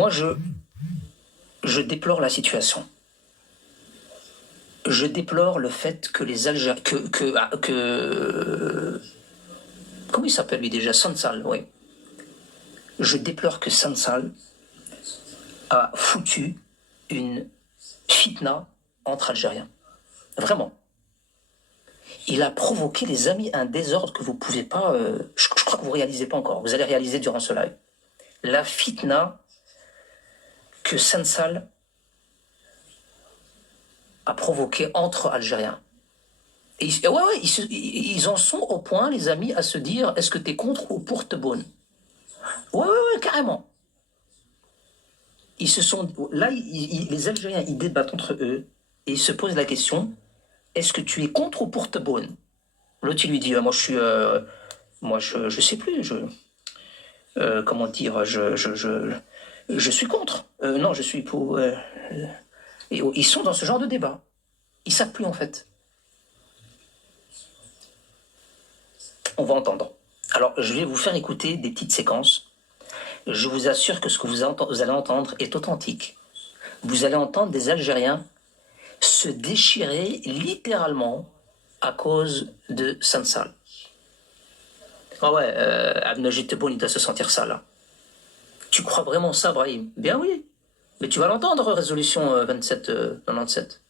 Moi, je déplore la situation. Je déplore le fait que les Algériens... Comment il s'appelle lui déjà? Sansal, oui. Je déplore que Sansal a foutu une fitna entre Algériens. Vraiment. Il a provoqué, les amis, un désordre que vous ne pouvez pas... je crois que vous ne réalisez pas encore. Vous allez réaliser durant ce live. La fitna que Sansal a provoqué entre Algériens. Et, ils en sont au point, les amis, à se dire, est-ce que tu es contre ou pour Tebboune? Ouais, carrément. Ils se sont... Là, les Algériens, ils débattent entre eux et ils se posent la question, est-ce que tu es contre ou pour Tebboune? L'autre, il lui dit, moi, je suis... moi, je sais plus, comment dire, je suis contre. Non, je suis pour... et ils sont dans ce genre de débat. Ils savent plus, en fait. On va entendre. Alors, je vais vous faire écouter des petites séquences. Je vous assure que ce que vous allez entendre est authentique. Vous allez entendre des Algériens se déchirer littéralement à cause de Sansal. Ah ouais, Abdelmajid Tebboune, il doit se sentir ça, là. Tu crois vraiment ça, Brahim? Bien oui. Mais tu vas l'entendre, résolution 2797.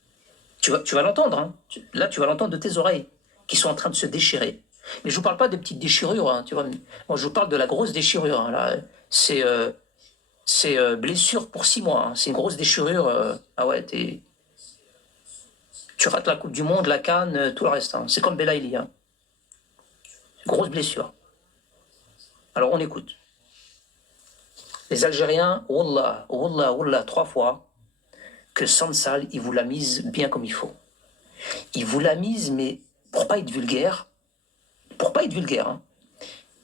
Tu vas l'entendre, hein. Là, tu vas l'entendre de tes oreilles, qui sont en train de se déchirer. Mais je vous parle pas des petites déchirures, hein, tu vois. Moi, je vous parle de la grosse déchirure. Hein, là, c'est blessure pour 6 mois. Hein. C'est une grosse déchirure. Ah ouais, tu rates la Coupe du Monde, la CAN, tout le reste. Hein. C'est comme Belaïli. Hein. Grosse blessure. Alors, on écoute. Les Algériens, wallah, 3 fois, que Sansal, il vous l'a mise bien comme il faut. Il vous l'a mise, mais pour pas être vulgaire, hein,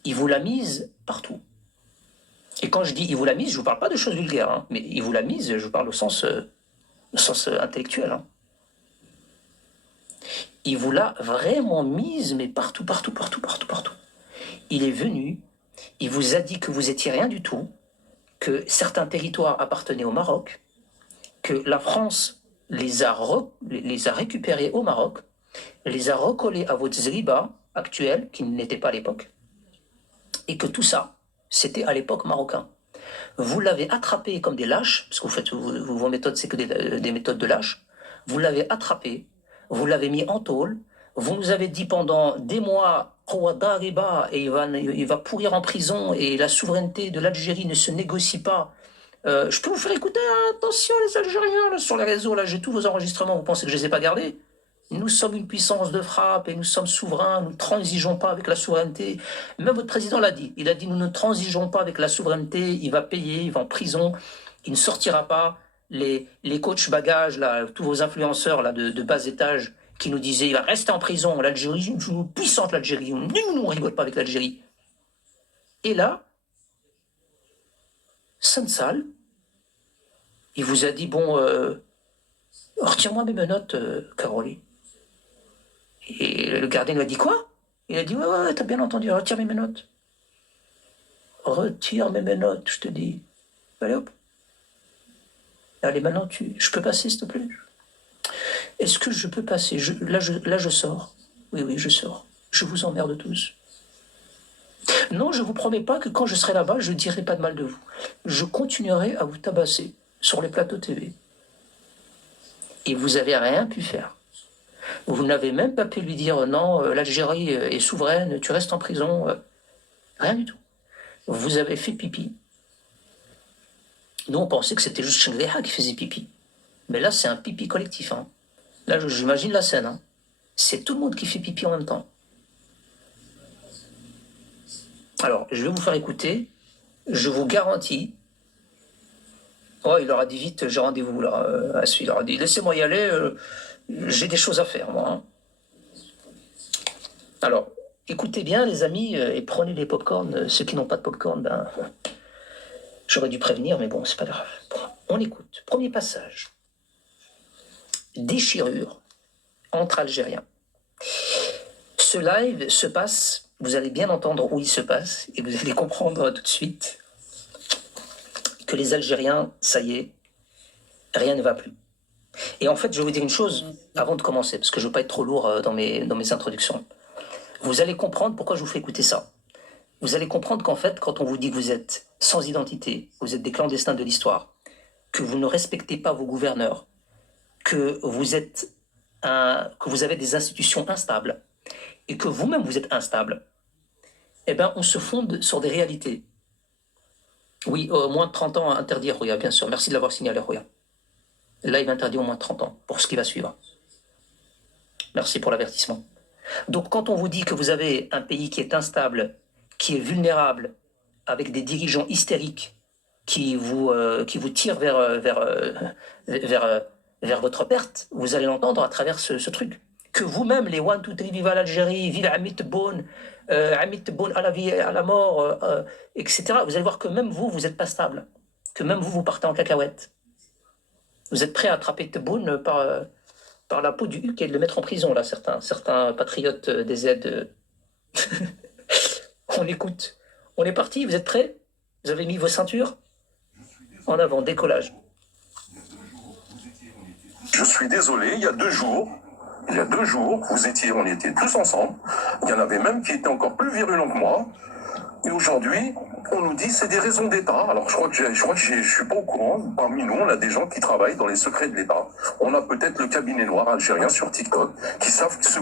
il vous l'a mise partout. Et quand je dis il vous l'a mise, je vous parle pas de choses vulgaires, hein, mais il vous l'a mise, je vous parle au sens intellectuel. Hein. Il vous l'a vraiment mise, mais partout. Il est venu, il vous a dit que vous étiez rien du tout, que certains territoires appartenaient au Maroc, que la France les a récupérés au Maroc, les a recollés à votre Zriba actuel, qui n'était pas à l'époque, et que tout ça, c'était à l'époque marocain. Vous l'avez attrapé comme des lâches, parce que vous faites vos méthodes, c'est que des méthodes de lâches. Vous l'avez attrapé, vous l'avez mis en tôle, vous nous avez dit pendant des mois, et il va pourrir en prison, et la souveraineté de l'Algérie ne se négocie pas. Je peux vous faire écouter, attention les Algériens, là, sur les réseaux, là, j'ai tous vos enregistrements, vous pensez que je ne les ai pas gardés? Nous sommes une puissance de frappe et nous sommes souverains, nous ne transigeons pas avec la souveraineté. Même votre président l'a dit, il a dit nous ne transigeons pas avec la souveraineté, il va payer, il va en prison, il ne sortira pas. Les coachs bagages, là, tous vos influenceurs là, de bas étage qui nous disaient il va rester en prison, l'Algérie, une puissante l'Algérie, nous ne rigole pas avec l'Algérie. Et là, Sansal, il vous a dit bon, retire-moi mes menottes, Caroline. Et le gardien lui a dit quoi? Il a dit ouais, t'as bien entendu, retire mes menottes. Retire mes menottes, je te dis. Allez hop. Allez, maintenant, je peux passer, s'il te plaît? Est-ce que je peux passer? Là, je sors. Oui, je sors. Je vous emmerde tous. Non, je vous promets pas que quand je serai là-bas, je dirai pas de mal de vous. Je continuerai à vous tabasser sur les plateaux TV. Et vous avez rien pu faire. Vous n'avez même pas pu lui dire non, l'Algérie est souveraine, tu restes en prison. Rien du tout. Vous avez fait pipi. Nous, on pensait que c'était juste Chengleha qui faisait pipi. Mais là, c'est un pipi collectif. Hein. Là, j'imagine la scène. Hein. C'est tout le monde qui fait pipi en même temps. Alors, je vais vous faire écouter. Je vous garantis. Oh, il leur a dit vite, j'ai rendez-vous là, à celui. Il leur a dit, laissez-moi y aller, j'ai des choses à faire, moi. Hein. Alors, écoutez bien, les amis, et prenez les pop-corn. Ceux qui n'ont pas de pop-corn, ben, j'aurais dû prévenir, mais bon, c'est pas grave. Bon, on écoute. Premier passage. Déchirure entre Algériens. Ce live se passe, vous allez bien entendre où il se passe, et vous allez comprendre tout de suite que les Algériens, ça y est, rien ne va plus. Et en fait, je vais vous dire une chose avant de commencer, parce que je ne veux pas être trop lourd dans mes introductions. Vous allez comprendre pourquoi je vous fais écouter ça. Vous allez comprendre qu'en fait, quand on vous dit que vous êtes sans identité, vous êtes des clandestins de l'histoire, que vous ne respectez pas vos gouverneurs, que vous avez des institutions instables, et que vous-même vous êtes instable, eh bien, on se fonde sur des réalités. Oui, moins de 30 ans à interdire, Roya, bien sûr. Merci de l'avoir signalé, Roya. Là, il interdit au moins de 30 ans pour ce qui va suivre. Merci pour l'avertissement. Donc, quand on vous dit que vous avez un pays qui est instable, qui est vulnérable, avec des dirigeants hystériques qui vous tirent vers votre perte, vous allez l'entendre à travers ce truc. Que vous-même, les 1, 2, 3, vive l'Algérie, vive Amit Boun à la vie, à la mort, etc. Vous allez voir que même vous n'êtes pas stable. Que même vous partez en cacahuète. Vous êtes prêts à attraper Tebboune par la peau du Hulk et de le mettre en prison, là, certains patriotes des aides. On écoute. On est parti, vous êtes prêts? Vous avez mis vos ceintures? En avant, décollage. Je suis désolé, il y a 2 jours, on était tous ensemble. Il y en avait même qui étaient encore plus virulents que moi. Et aujourd'hui, on nous dit que c'est des raisons d'État. Alors je crois que je suis pas au courant. Parmi nous, on a des gens qui travaillent dans les secrets de l'État. On a peut-être le cabinet noir algérien sur TikTok qui savent ce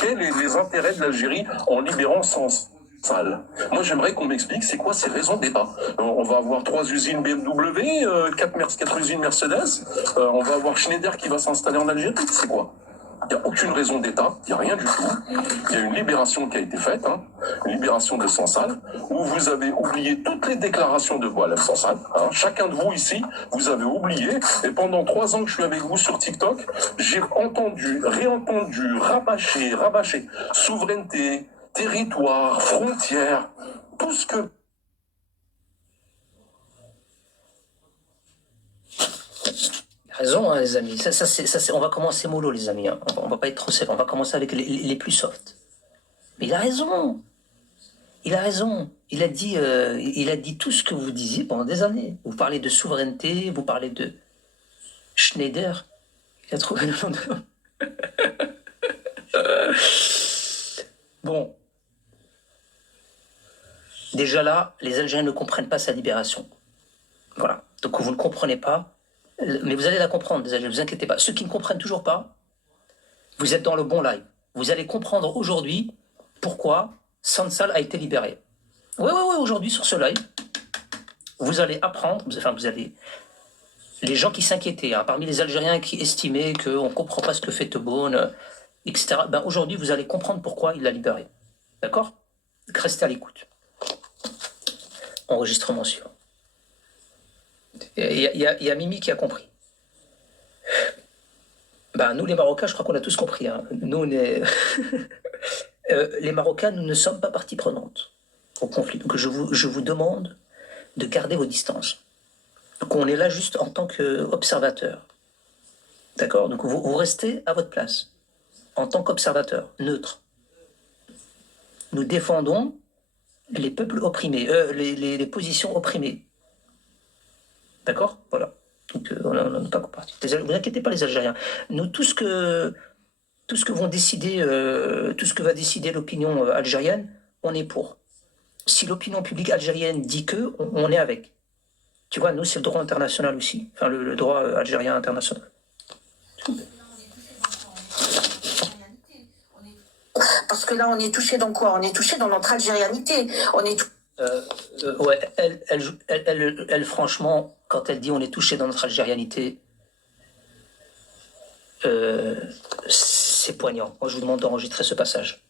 qu'est les intérêts de l'Algérie en libérant sans sale. Moi, j'aimerais qu'on m'explique c'est quoi ces raisons d'État. On va avoir 3 usines BMW, 4 usines Mercedes. On va avoir Schneider qui va s'installer en Algérie. C'est quoi? Il n'y a aucune raison d'État, il n'y a rien du tout. Il y a une libération qui a été faite, une libération de Sansal, où vous avez oublié toutes les déclarations de Boualem Sansal. Chacun de vous ici, vous avez oublié. Et pendant 3 ans que je suis avec vous sur TikTok, j'ai réentendu, rabâcher, souveraineté, territoire, frontières, tout ce que... Raison, les amis. On va commencer mollo, les amis. On va pas être trop sévère. On va commencer avec les plus soft. Mais il a raison. Il a raison. Il a dit tout ce que vous disiez pendant des années. Vous parlez de souveraineté, vous parlez de Schneider. Il a trouvé le nom de... Bon. Déjà là, les Algériens ne comprennent pas sa libération. Voilà. Donc vous ne comprenez pas. Mais vous allez la comprendre, ne vous inquiétez pas. Ceux qui ne comprennent toujours pas, vous êtes dans le bon live. Vous allez comprendre aujourd'hui pourquoi Sansal a été libéré. Oui, aujourd'hui sur ce live, vous allez apprendre, vous allez... Les gens qui s'inquiétaient, parmi les Algériens qui estimaient qu'on ne comprend pas ce que fait Tebboune, etc., aujourd'hui, vous allez comprendre pourquoi il l'a libéré. D'accord? Restez à l'écoute. Enregistrement suivant. Il y a Mimi qui a compris. Nous, les Marocains, je crois qu'on a tous compris. Nous, on est... les Marocains, nous ne sommes pas partie prenante au conflit. Donc, je vous demande de garder vos distances. Donc, on est là juste en tant qu'observateur. D'accord? Donc, vous restez à votre place, en tant qu'observateur, neutre. Nous défendons les peuples opprimés, les positions opprimées. D'accord? Voilà. Donc, on n'a pas comparti. Vous inquiétez pas, les Algériens. Nous, tout ce que vont décider, tout ce que va décider l'opinion algérienne, on est pour. Si l'opinion publique algérienne dit que, on est avec. Tu vois, nous, c'est le droit international aussi. Enfin, le droit algérien international. Parce que là, on est touché dans quoi? On est touché dans notre algérianité. On est ouais, elle, franchement, quand elle dit on est touché dans notre algérianité, c'est poignant. Moi, je vous demande d'enregistrer ce passage.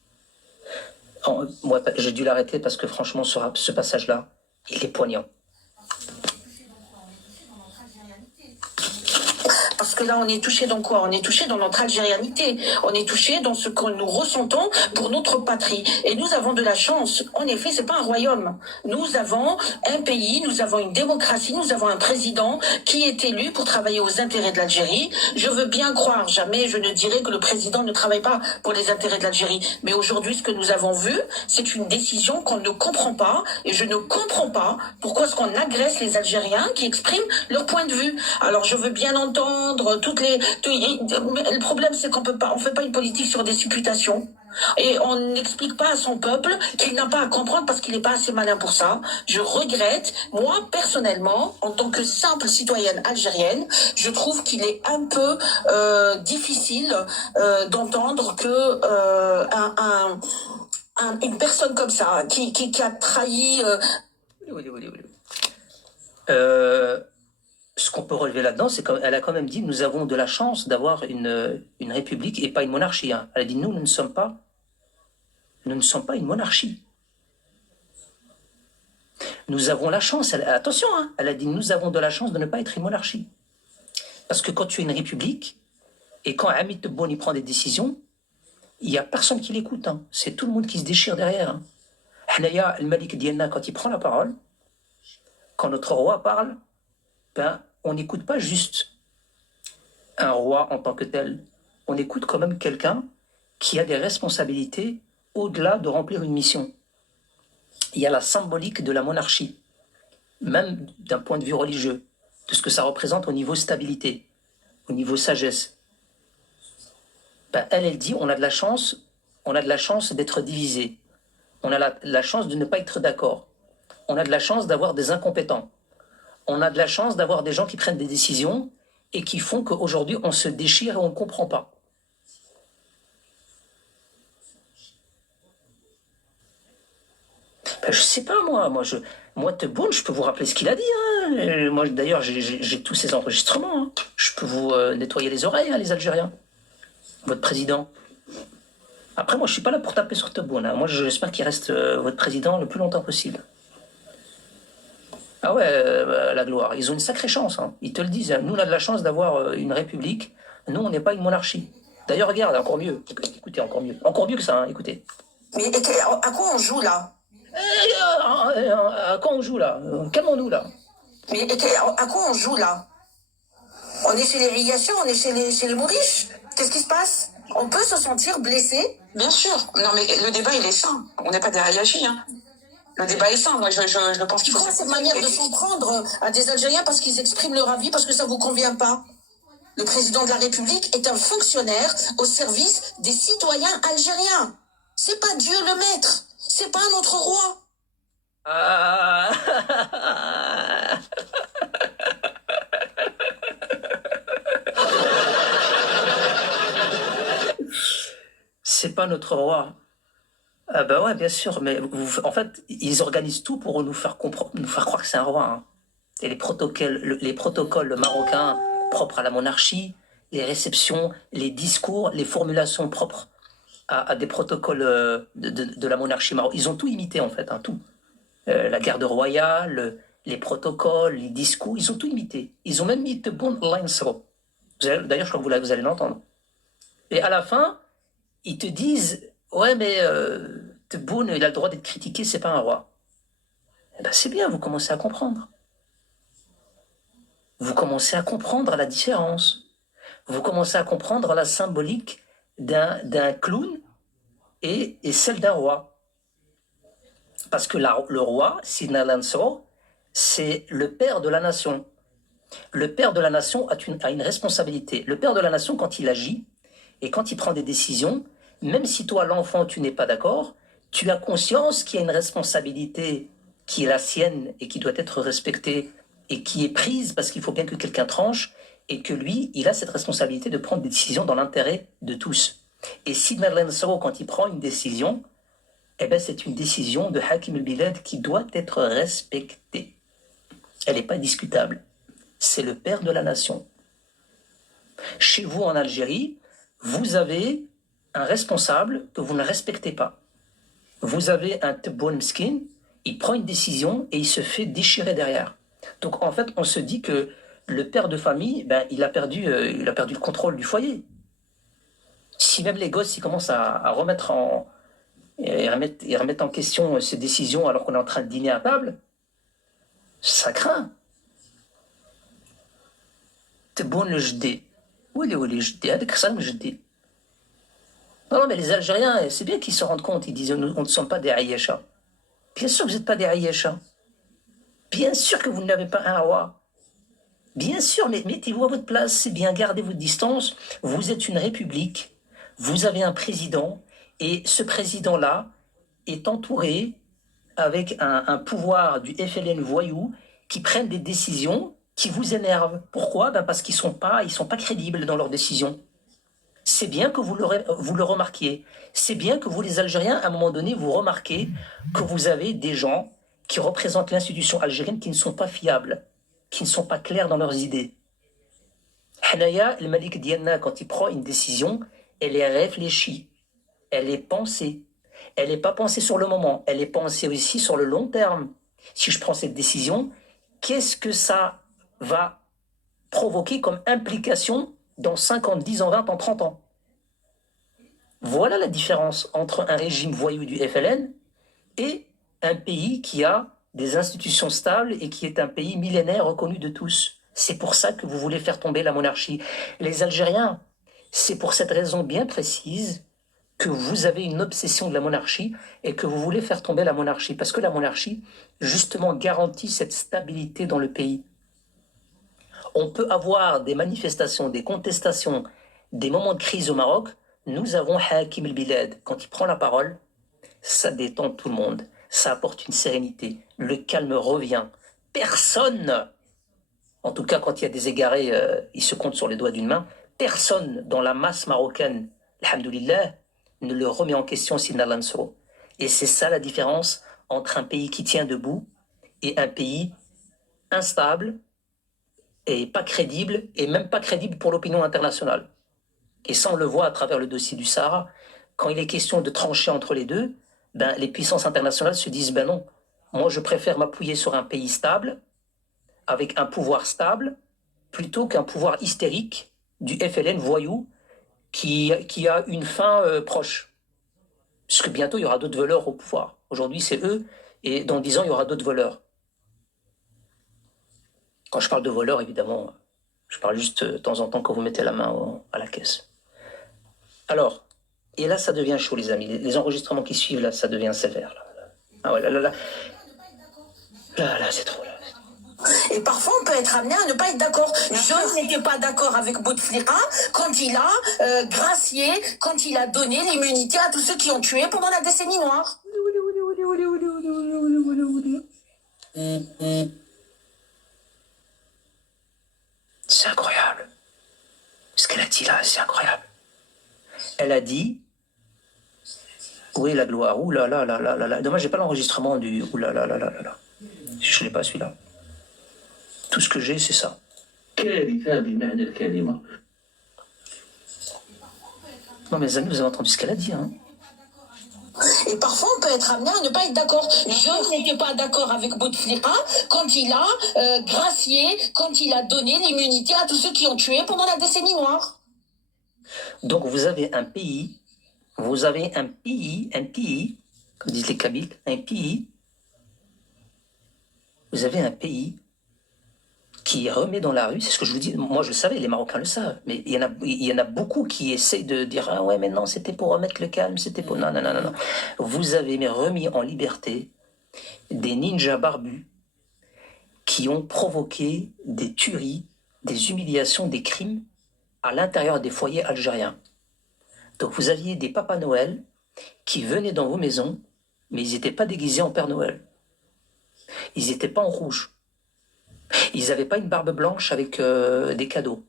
Moi, j'ai dû l'arrêter parce que franchement, ce passage-là, il est poignant. Parce que que là, on est touché dans quoi? On est touché dans notre algérianité. On est touché dans ce que nous ressentons pour notre patrie. Et nous avons de la chance. En effet, c'est pas un royaume. Nous avons un pays, nous avons une démocratie, nous avons un président qui est élu pour travailler aux intérêts de l'Algérie. Je veux bien croire, jamais je ne dirai que le président ne travaille pas pour les intérêts de l'Algérie. Mais aujourd'hui, ce que nous avons vu, c'est une décision qu'on ne comprend pas. Et je ne comprends pas pourquoi est-ce qu'on agresse les Algériens qui expriment leur point de vue. Alors, je veux bien entendre le problème, c'est qu'on peut pas, on fait pas une politique sur des supputations. Et on n'explique pas à son peuple qu'il n'a pas à comprendre parce qu'il n'est pas assez malin pour ça. Je regrette, moi personnellement, en tant que simple citoyenne algérienne, je trouve qu'il est un peu difficile d'entendre que une personne comme ça, qui a trahi... Ce qu'on peut relever là-dedans, c'est qu'elle a quand même dit, nous avons de la chance d'avoir une république et pas une monarchie. Hein. Elle a dit, nous ne sommes pas une monarchie. Nous avons la chance, attention, hein, elle a dit, nous avons de la chance de ne pas être une monarchie. Parce que quand tu es une république, et quand Hamid Tebboune il prend des décisions, il n'y a personne qui l'écoute. Hein. C'est tout le monde qui se déchire derrière. Hein. Hnaya al-Malik Diana, quand il prend la parole, quand notre roi parle, ben, on n'écoute pas juste un roi en tant que tel. On écoute quand même quelqu'un qui a des responsabilités au-delà de remplir une mission. Il y a la symbolique de la monarchie, même d'un point de vue religieux, de ce que ça représente au niveau stabilité, au niveau sagesse. Ben, elle dit, on a de la chance d'être divisé. On a la chance de ne pas être d'accord. On a de la chance d'avoir des incompétents. On a de la chance d'avoir des gens qui prennent des décisions et qui font qu'aujourd'hui, on se déchire et on ne comprend pas. Ben, je sais pas, moi Tebboune, je peux vous rappeler ce qu'il a dit. Hein. Moi, d'ailleurs, j'ai tous ces enregistrements. Hein. Je peux vous nettoyer les oreilles, hein, les Algériens. Votre président. Après, moi, je suis pas là pour taper sur Tebboune. Hein. Moi, j'espère qu'il reste votre président le plus longtemps possible. Ah ouais, la gloire. Ils ont une sacrée chance. Hein. Ils te le disent. Hein. Nous, on a de la chance d'avoir une république. Nous, on n'est pas une monarchie. D'ailleurs, regarde, encore mieux. Écoutez, encore mieux. Encore mieux que ça, hein, écoutez. Mais à quoi on joue là? À quoi on joue là? Calmons-nous là. Mais à quoi on joue là? On est chez les Rigations, on est chez les Mouriches. Qu'est-ce qui se passe? On peut se sentir blessé? Bien sûr. Non, mais le débat, il est sain. On n'est pas des Rigachi, hein. Le débat est sain. Moi, je pense qu'il faut... Pourquoi cette manière de s'en prendre à des Algériens parce qu'ils expriment leur avis, parce que ça vous convient pas? Le président de la République est un fonctionnaire au service des citoyens algériens. C'est pas Dieu le maître. C'est pas notre roi. C'est pas notre roi. Ah bah ouais, bien sûr, mais en fait, ils organisent tout pour nous faire croire que c'est un roi. Hein. Et les protocoles marocains propres à la monarchie, les réceptions, les discours, les formulations propres à des protocoles de la monarchie marocaine. Ils ont tout imité, en fait, hein, tout. La garde royale, les protocoles, les discours, ils ont tout imité. Ils ont même mis Tebboune Linsro. D'ailleurs, je crois que vous allez l'entendre. Et à la fin, ils te disent, ouais, mais Tebboune, il a le droit d'être critiqué, c'est pas un roi. Eh ben, c'est bien, vous commencez à comprendre. Vous commencez à comprendre la différence. Vous commencez à comprendre la symbolique d'un clown et celle d'un roi. Parce que le roi, Sidna Lansro, c'est le père de la nation. Le père de la nation a une responsabilité. Le père de la nation, quand il agit et quand il prend des décisions, même si toi, l'enfant, tu n'es pas d'accord, tu as conscience qu'il y a une responsabilité qui est la sienne et qui doit être respectée et qui est prise parce qu'il faut bien que quelqu'un tranche et que lui, il a cette responsabilité de prendre des décisions dans l'intérêt de tous. Et Sidna Lansro, quand il prend une décision, eh ben, c'est une décision de Hakim el-Bilad qui doit être respectée. Elle n'est pas discutable. C'est le père de la nation. Chez vous, en Algérie, vous avez un responsable que vous ne respectez pas. Vous avez un Tebboune Mskin, il prend une décision et il se fait déchirer derrière. Donc, en fait, on se dit que le père de famille, ben, il a perdu le contrôle du foyer. Si même les gosses ils commencent à remettre ils remettent en question ces décisions alors qu'on est en train de dîner à table, ça craint. تبون الجدي ولي جدي هذاك خصنا جدي. Non, mais les Algériens, c'est bien qu'ils se rendent compte, ils disent on ne sommes pas des Aïecha. Bien sûr que vous n'êtes pas des Aïecha. Bien sûr que vous n'avez pas un roi. Bien sûr, mais mettez-vous à votre place, c'est bien, gardez votre distance. Vous êtes une république, vous avez un président, et ce président-là est entouré avec un pouvoir du FLN voyou qui prennent des décisions qui vous énervent. Pourquoi? Ben parce qu'ils sont pas crédibles dans leurs décisions. C'est bien que vous le remarquiez. C'est bien que vous, les Algériens, à un moment donné, vous remarquez que vous avez des gens qui représentent l'institution algérienne qui ne sont pas fiables, qui ne sont pas clairs dans leurs idées. Hanaya, le Malik Diana, quand il prend une décision, elle est réfléchie, elle est pensée. Elle n'est pas pensée sur le moment, elle est pensée aussi sur le long terme. Si je prends cette décision, qu'est-ce que ça va provoquer comme implication dans 5 ans, 10 ans, 20 ans, 30 ans? Voilà la différence entre un régime voyou du FLN et un pays qui a des institutions stables et qui est un pays millénaire reconnu de tous. C'est pour ça que vous voulez faire tomber la monarchie. Les Algériens, c'est pour cette raison bien précise que vous avez une obsession de la monarchie et que vous voulez faire tomber la monarchie. Parce que la monarchie, justement, garantit cette stabilité dans le pays. On peut avoir des manifestations, des contestations, des moments de crise au Maroc. Nous avons Hakim el-Bilad. Quand il prend la parole, ça détend tout le monde. Ça apporte une sérénité. Le calme revient. Personne, en tout cas quand il y a des égarés, ils se comptent sur les doigts d'une main, personne dans la masse marocaine, alhamdoulilah, ne le remet en question Sidna Lansoro. Et c'est ça la différence entre un pays qui tient debout et un pays instable et pas crédible, et même pas crédible pour l'opinion internationale. Et ça, on le voit à travers le dossier du Sahara. Quand il est question de trancher entre les deux, ben, les puissances internationales se disent, ben non, moi je préfère m'appuyer sur un pays stable, avec un pouvoir stable, plutôt qu'un pouvoir hystérique du FLN voyou qui a une fin proche. Puisque bientôt, il y aura d'autres voleurs au pouvoir. Aujourd'hui, c'est eux, et dans 10 ans, il y aura d'autres voleurs. Quand je parle de voleurs, évidemment, je parle juste de temps en temps quand vous mettez la main à la caisse. Alors, et là, ça devient chaud, les amis. Les enregistrements qui suivent, là, ça devient sévère. Là. Ah ouais, là, c'est trop, là. Et parfois, on peut être amené à ne pas être d'accord. Je n'étais pas d'accord avec Bouteflika quand il a gracié, quand il a donné l'immunité à tous ceux qui ont tué pendant la décennie noire. C'est incroyable. Ce qu'elle a dit là, c'est incroyable. Elle a dit... Oui, la gloire. Ouh là là là là là là. Dommage, j'ai pas l'enregistrement du... Ouh là là là là là là. Je l'ai pas, celui-là. Tout ce que j'ai, c'est ça. Non, mes amis, vous avez entendu ce qu'elle a dit, hein? Et parfois, on peut être amené à ne pas être d'accord. Je n'étais pas d'accord avec Bouteflika quand il a gracié, quand il a donné l'immunité à tous ceux qui ont tué pendant la décennie noire. Donc, vous avez un pays, comme disent les Kabyles, un pays, vous avez un pays qui remet dans la rue, c'est ce que je vous dis, moi je le savais, les Marocains le savent, mais il y en a beaucoup qui essayent de dire « Ah ouais, mais non, c'était pour remettre le calme, c'était pour... » Non. Vous avez remis en liberté des ninjas barbus qui ont provoqué des tueries, des humiliations, des crimes à l'intérieur des foyers algériens. Donc vous aviez des Papa Noël qui venaient dans vos maisons, mais ils n'étaient pas déguisés en Père Noël. Ils n'étaient pas en rouge. Ils n'avaient pas une barbe blanche avec des cadeaux.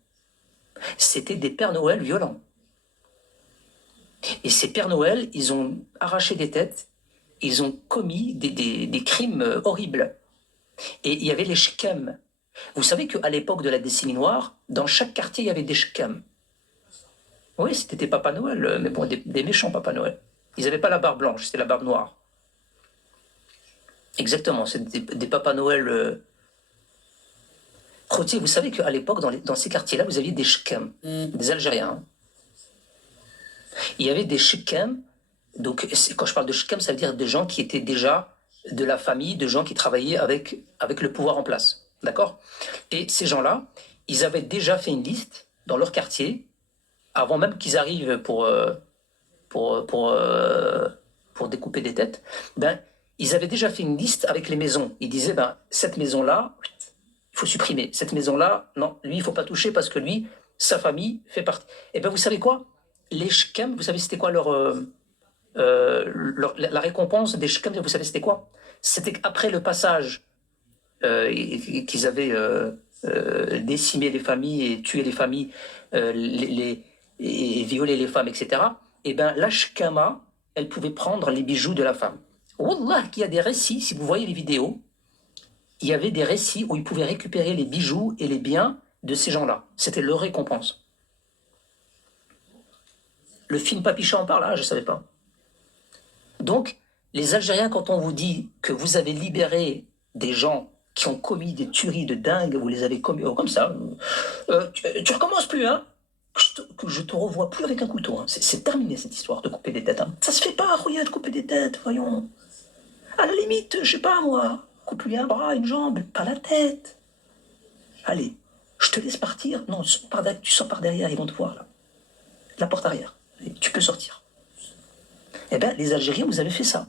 C'était des Pères Noël violents. Et ces Pères Noël, ils ont arraché des têtes, ils ont commis des crimes horribles. Et il y avait les shkams. Vous savez qu'à l'époque de la décennie noire, dans chaque quartier, il y avait des shkams. Oui, c'était des Papa Noël, mais bon, des méchants Papa Noël. Ils n'avaient pas la barbe blanche, c'était la barbe noire. Exactement, c'est des Papa Noël... Khoutier, vous savez qu'à l'époque, dans ces quartiers-là, vous aviez des shkam, des Algériens. Hein. Il y avait des shkam, donc quand je parle de shkam, ça veut dire des gens qui étaient déjà de la famille, de gens qui travaillaient avec le pouvoir en place. D'accord? Et ces gens-là, ils avaient déjà fait une liste dans leur quartier, avant même qu'ils arrivent pour découper des têtes. Ben, ils avaient déjà fait une liste avec les maisons. Ils disaient, ben, cette maison-là, il faut supprimer. Cette maison-là, non, lui, il ne faut pas toucher parce que lui, sa famille fait partie. Et bien, vous savez quoi? Les shkem, vous savez, c'était quoi la récompense des shkem, vous savez, c'était quoi? C'était qu'après le passage qu'ils avaient décimé les familles et tué les familles, et violé les femmes, etc., et bien, la shkama, elle pouvait prendre les bijoux de la femme. Wallah, qu'il y a des récits, si vous voyez les vidéos, il y avait des récits où ils pouvaient récupérer les bijoux et les biens de ces gens-là. C'était leur récompense. Le film Papicha en parle, je ne savais pas. Donc, les Algériens, quand on vous dit que vous avez libéré des gens qui ont commis des tueries de dingue, vous les avez commis comme ça, tu recommences plus, hein? Que je te revois plus avec un couteau. Hein. C'est terminé cette histoire de couper des têtes. Hein. Ça se fait pas, Rouya, de couper des têtes, voyons. À la limite, je sais pas moi, coupe-lui un bras, une jambe, pas la tête. Allez, je te laisse partir. Non, tu sors par derrière, ils vont te voir là. La porte arrière. Allez, tu peux sortir. Eh bien, les Algériens, vous avez fait ça.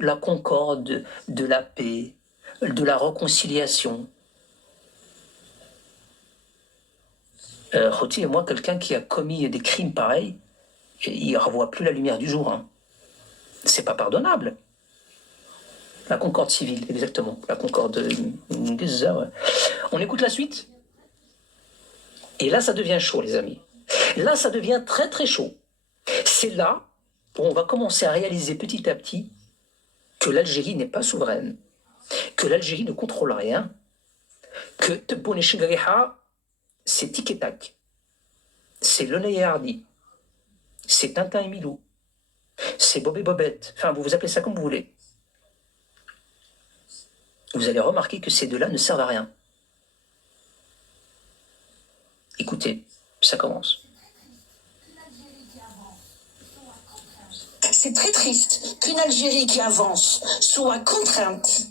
La concorde, de la paix, de la réconciliation. Khouti et moi, quelqu'un qui a commis des crimes pareils, il ne revoit plus la lumière du jour. Hein. C'est pas pardonnable. La concorde civile, exactement. La concorde ouais. On écoute la suite. Et là, ça devient chaud, les amis. Là, ça devient très, très chaud. C'est là où on va commencer à réaliser petit à petit que l'Algérie n'est pas souveraine, que l'Algérie ne contrôle rien, que Tebboune et Chengariha, c'est tic et tac. C'est Lené et Hardy. C'est Tintin et Milou. C'est Bob et Bobette. Enfin, vous vous appelez ça comme vous voulez. Vous allez remarquer que ces deux-là ne servent à rien. Écoutez, ça commence. C'est très triste qu'une Algérie qui avance soit contrainte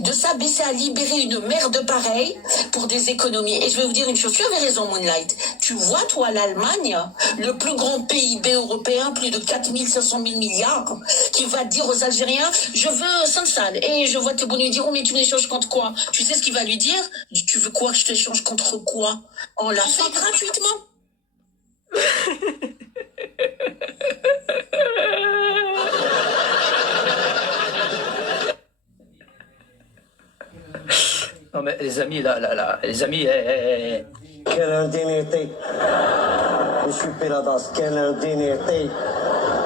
de s'abaisser à libérer une merde pareille pour des économies. Et je vais vous dire une chose, tu avais raison, Moonlight. Tu vois, toi, l'Allemagne, le plus grand PIB européen, plus de 4 500 000 milliards, qui va dire aux Algériens, je veux 5 salles. Et je vois tes bons lui dire, oh, mais tu m'échanges contre quoi? Tu sais ce qu'il va lui dire? Tu veux quoi? Je t'échange contre quoi? On l'a fait gratuitement. Non mais les amis, les amis... Quelle indignité. Monsieur Péladas, quelle indignité.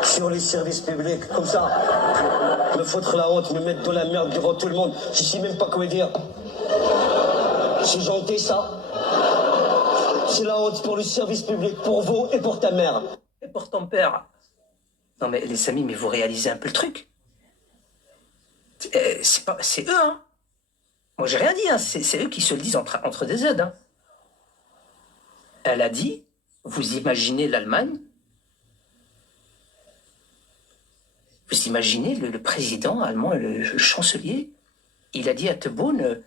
Sur les services publics, comme ça. Me foutre la honte, me mettre dans la merde devant tout le monde. Je sais même pas quoi dire. C'est gentil ça. C'est la honte pour le service public, pour vous et pour ta mère. Et pour ton père. Non mais les amis, mais vous réalisez un peu le truc. C'est eux, hein. Moi, j'ai rien dit, hein. C'est eux qui se le disent entre des aides. Hein. Elle a dit, vous imaginez l'Allemagne, vous imaginez le président allemand, le chancelier, il a dit à Tebboune,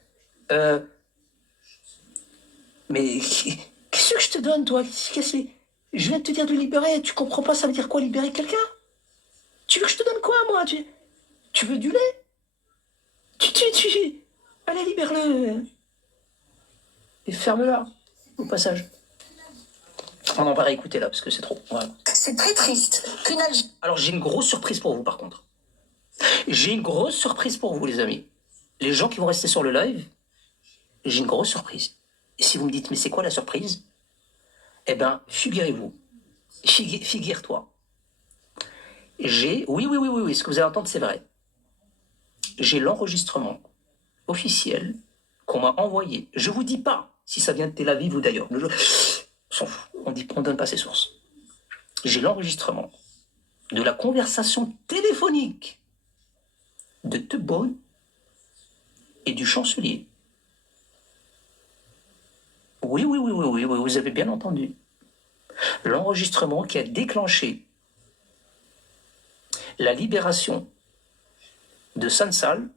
mais qu'est-ce que je te donne, toi? Je viens de te dire de libérer, tu comprends pas, ça veut dire quoi, libérer quelqu'un? Tu veux que je te donne quoi, moi? Tu veux du lait? Allez, libère-le. Et ferme-la, au passage. On en va réécouter là, parce que c'est trop. Voilà. C'est très triste qu'une Algérie... Alors, j'ai une grosse surprise pour vous, par contre. J'ai une grosse surprise pour vous, les amis. Les gens qui vont rester sur le live, j'ai une grosse surprise. Et si vous me dites, mais c'est quoi la surprise? Eh bien, figurez-vous. Figure-toi. Oui, ce que vous allez entendre, c'est vrai. J'ai l'enregistrement officiel qu'on m'a envoyé. Je vous dis pas si ça vient de Tel Aviv ou d'ailleurs. On s'en fout. On donne pas ses sources. J'ai l'enregistrement de la conversation téléphonique de Tebboune et du chancelier Oui, oui, oui, oui, oui, oui, vous avez bien entendu. L'enregistrement qui a déclenché la libération de Sansal,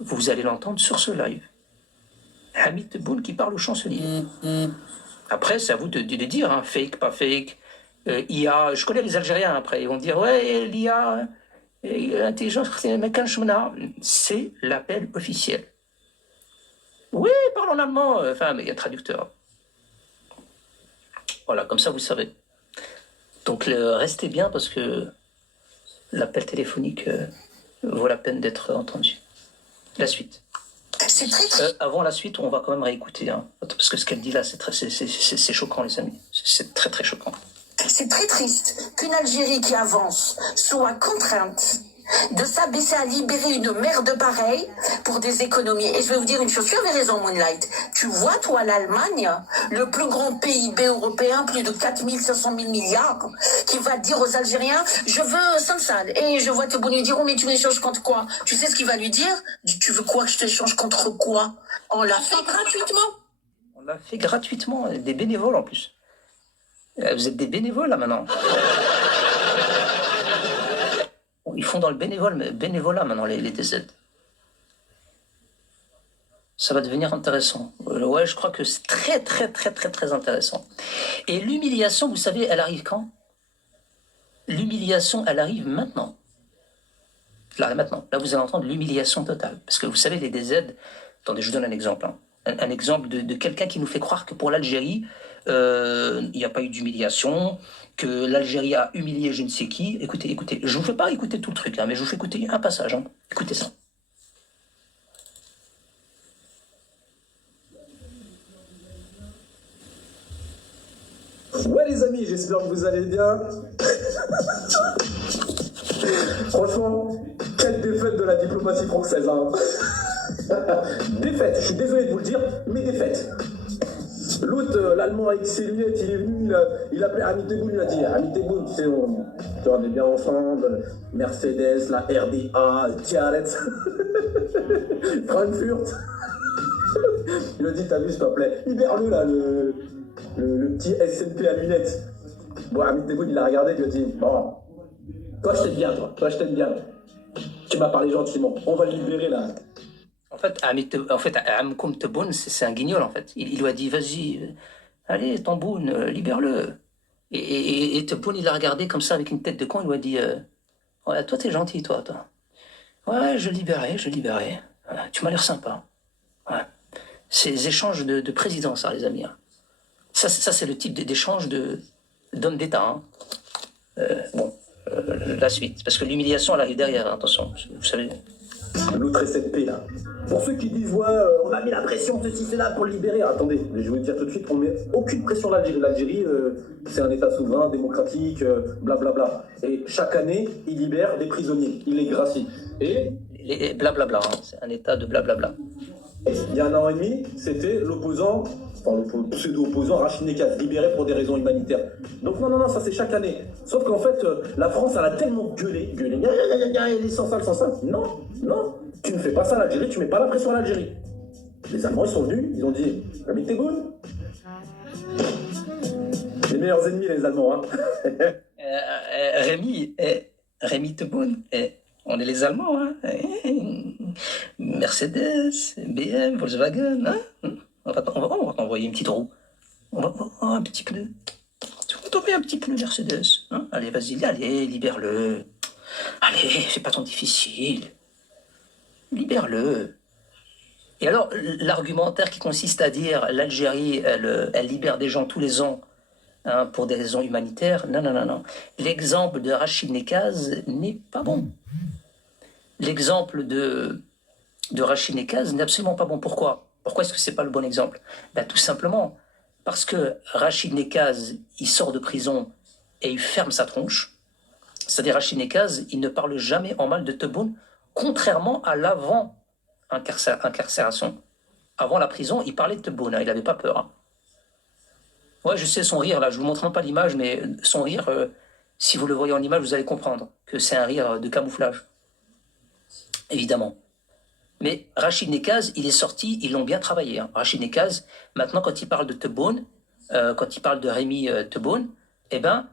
vous allez l'entendre sur ce live. Hamid Tebboune qui parle au chancelier. Après, c'est à vous de dire, hein, fake, pas fake. IA, je connais les Algériens après, ils vont dire, ouais, l'IA, intelligence, c'est l'appel officiel. Oui, parle en allemand, enfin, mais il y a un traducteur. Voilà, comme ça vous savez. Donc restez bien parce que l'appel téléphonique vaut la peine d'être entendu. La suite. C'est très Avant la suite, on va quand même réécouter, hein, parce que ce qu'elle dit là, c'est choquant, les amis. C'est très très choquant. C'est très triste qu'une Algérie qui avance soit contrainte de s'abaisser à libérer une merde pareille pour des économies. Et je vais vous dire une chose, tu avais raison, Moonlight. Tu vois, toi, l'Allemagne, le plus grand PIB européen, plus de 4 500 000 milliards, qui va dire aux Algériens, je veux Sansal. Et je vois Tebboune lui dire, oh, mais tu m'échanges contre quoi? Tu sais ce qu'il va lui dire? Tu veux quoi que je t'échange contre quoi? On l'a fait gratuitement. On l'a fait gratuitement, des bénévoles en plus. Vous êtes des bénévoles là maintenant. Ils font dans le bénévolat maintenant, les DZ. Ça va devenir intéressant. Ouais, je crois que c'est très, très, très, très, très intéressant. Et l'humiliation, vous savez, elle arrive quand? L'humiliation, elle arrive maintenant. Là, maintenant. Là, vous allez entendre l'humiliation totale. Parce que vous savez, les DZ... Attendez, je vous donne un exemple. Hein. Un exemple de quelqu'un qui nous fait croire que pour l'Algérie, il n'y a pas eu d'humiliation, que l'Algérie a humilié je ne sais qui. Écoutez, écoutez, je ne vous fais pas écouter tout le truc, hein, mais je vous fais écouter un passage. Hein. Écoutez ça. Ouais les amis, j'espère que vous allez bien. Franchement, quelle défaite de la diplomatie française. Hein. Défaite, je suis désolé de vous le dire, mais défaite. L'autre, l'Allemand avec ses lunettes, il est venu, il a appelé Hamid Tebboune, il a dit Hamid Tebboune, tu sais, on est bien ensemble, Mercedes, la RDA, Tiaret, Frankfurt. Il a dit, t'as vu, s'il te plaît, libère-le là, le petit SNP à lunettes. Bon, Hamid Tebboune, il a regardé, il lui a dit, bon, toi je t'aime bien, toi je t'aime bien. Tu m'as parlé gentiment, on va le libérer là. En fait, Amkoum Tebboune, c'est un guignol, en fait. Il lui a dit, vas-y, allez, Tamboune, libère-le. Et Tebboune, il l'a regardé comme ça, avec une tête de con, il lui a dit, ouais, toi, t'es gentil, toi. Ouais, je libérais. Ouais, tu m'as l'air sympa. Ouais. Ces échanges de président, ça, les amis. Hein. Ça, c'est le type d'échange d'homme d'État. Hein. La suite. Parce que l'humiliation, elle arrive derrière, hein, attention, vous savez. L'autre SNP là. Pour ceux qui disent ouais, on a mis la pression, ceci, cela pour le libérer. Attendez, je vais vous dire tout de suite, on met aucune pression à l'Algérie. L'Algérie, c'est un État souverain, démocratique, blablabla. Et chaque année, il libère des prisonniers, il les gracie. Et blablabla, hein, c'est un État de blablabla. Il y a un an et demi, c'était l'opposant, enfin le pseudo-opposant Rachid Nekaz, libéré pour des raisons humanitaires. Donc non, ça c'est chaque année. Sauf qu'en fait, la France, elle a tellement gueulé, les sans sale. Non, tu ne fais pas ça à l'Algérie, tu mets pas la pression à l'Algérie. Les Allemands, ils sont venus, ils ont dit, Hamid Tebboune. Les meilleurs ennemis, les Allemands, hein. Rémi Tebboune, on est les Allemands, hein. Mercedes, BM, Volkswagen, hein. On va t'envoyer une petite roue. On va un petit pneu. Tu vas t'envoyer un petit pneu Mercedes. Hein. Allez, vas-y, allez, libère-le. Allez, fais pas ton difficile. Libère-le. Et alors, l'argumentaire qui consiste à dire l'Algérie, elle libère des gens tous les ans, hein, pour des raisons humanitaires, non. L'exemple de Rachid Nekaz n'est pas bon. L'exemple de Rachid Nekaz n'est absolument pas bon. Pourquoi est-ce que c'est pas le bon exemple? Tout simplement parce que Rachid Nekaz, il sort de prison et il ferme sa tronche. C'est-à-dire Rachid Nekaz, il ne parle jamais en mal de Tebboune, contrairement à l'avant-incarcération. Avant la prison, il parlait de Tebboune, hein, il n'avait pas peur. Hein. Ouais, je sais, son rire, là, je ne vous montre même pas l'image, mais son rire, si vous le voyez en image, vous allez comprendre que c'est un rire de camouflage. Évidemment. Mais Rachid Nekaz, il est sorti, ils l'ont bien travaillé. Hein. Rachid Nekaz, maintenant, quand il parle de Tebboune, quand il parle de Rémi Tebboune, eh ben,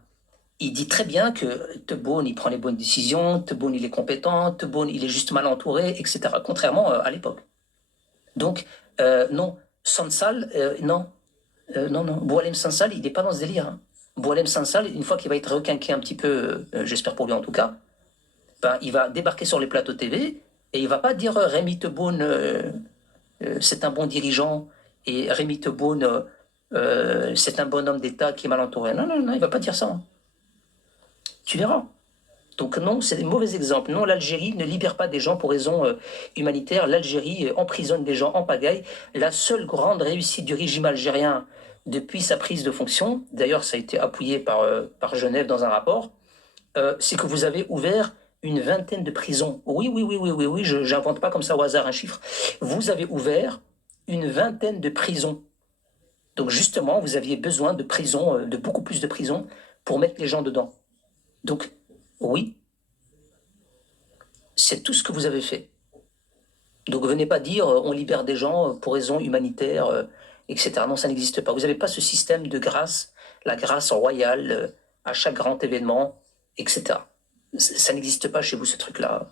il dit très bien que Tebboune, il prend les bonnes décisions, Tebboune, il est compétent, Tebboune, il est juste mal entouré, etc. Contrairement à l'époque. Donc, non, Sansal, non. Non, non. Boualem Sansal, il n'est pas dans ce délire. Hein. Boualem Sansal, une fois qu'il va être requinqué un petit peu, j'espère pour lui en tout cas, ben, il va débarquer sur les plateaux TV et il va pas dire Rémi Tebboune, c'est un bon dirigeant et Rémi Tebboune, c'est un bon homme d'État qui est mal entouré. Non, non, non, il va pas dire ça. Hein. Tu verras. Donc non, c'est des mauvais exemples. Non, l'Algérie ne libère pas des gens pour raisons humanitaires. L'Algérie emprisonne des gens en pagaille. La seule grande réussite du régime algérien depuis sa prise de fonction, d'ailleurs ça a été appuyé par Genève dans un rapport, c'est que vous avez ouvert une vingtaine de prisons. Oui, je n'invente pas comme ça au hasard un chiffre. Vous avez ouvert une vingtaine de prisons. Donc justement, vous aviez besoin de prisons, de beaucoup plus de prisons pour mettre les gens dedans. Donc, oui, c'est tout ce que vous avez fait. Donc venez pas dire on libère des gens pour raisons humanitaires, etc. Non, ça n'existe pas. Vous n'avez pas ce système de grâce, la grâce royale à chaque grand événement, etc. Ça n'existe pas chez vous, ce truc-là.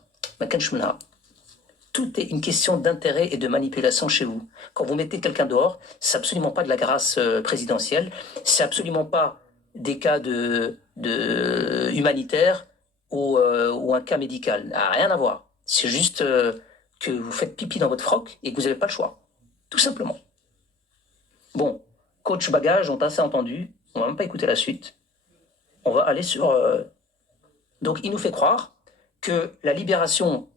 Tout est une question d'intérêt et de manipulation chez vous. Quand vous mettez quelqu'un dehors, c'est absolument pas de la grâce présidentielle, c'est absolument pas des cas de humanitaires ou un cas médical. Rien à voir. C'est juste que vous faites pipi dans votre froc et que vous n'avez pas le choix. Tout simplement. Bon, coach bagage, on t'a assez entendu. On va même pas écouter la suite. On va aller sur... Donc, il nous fait croire que la libération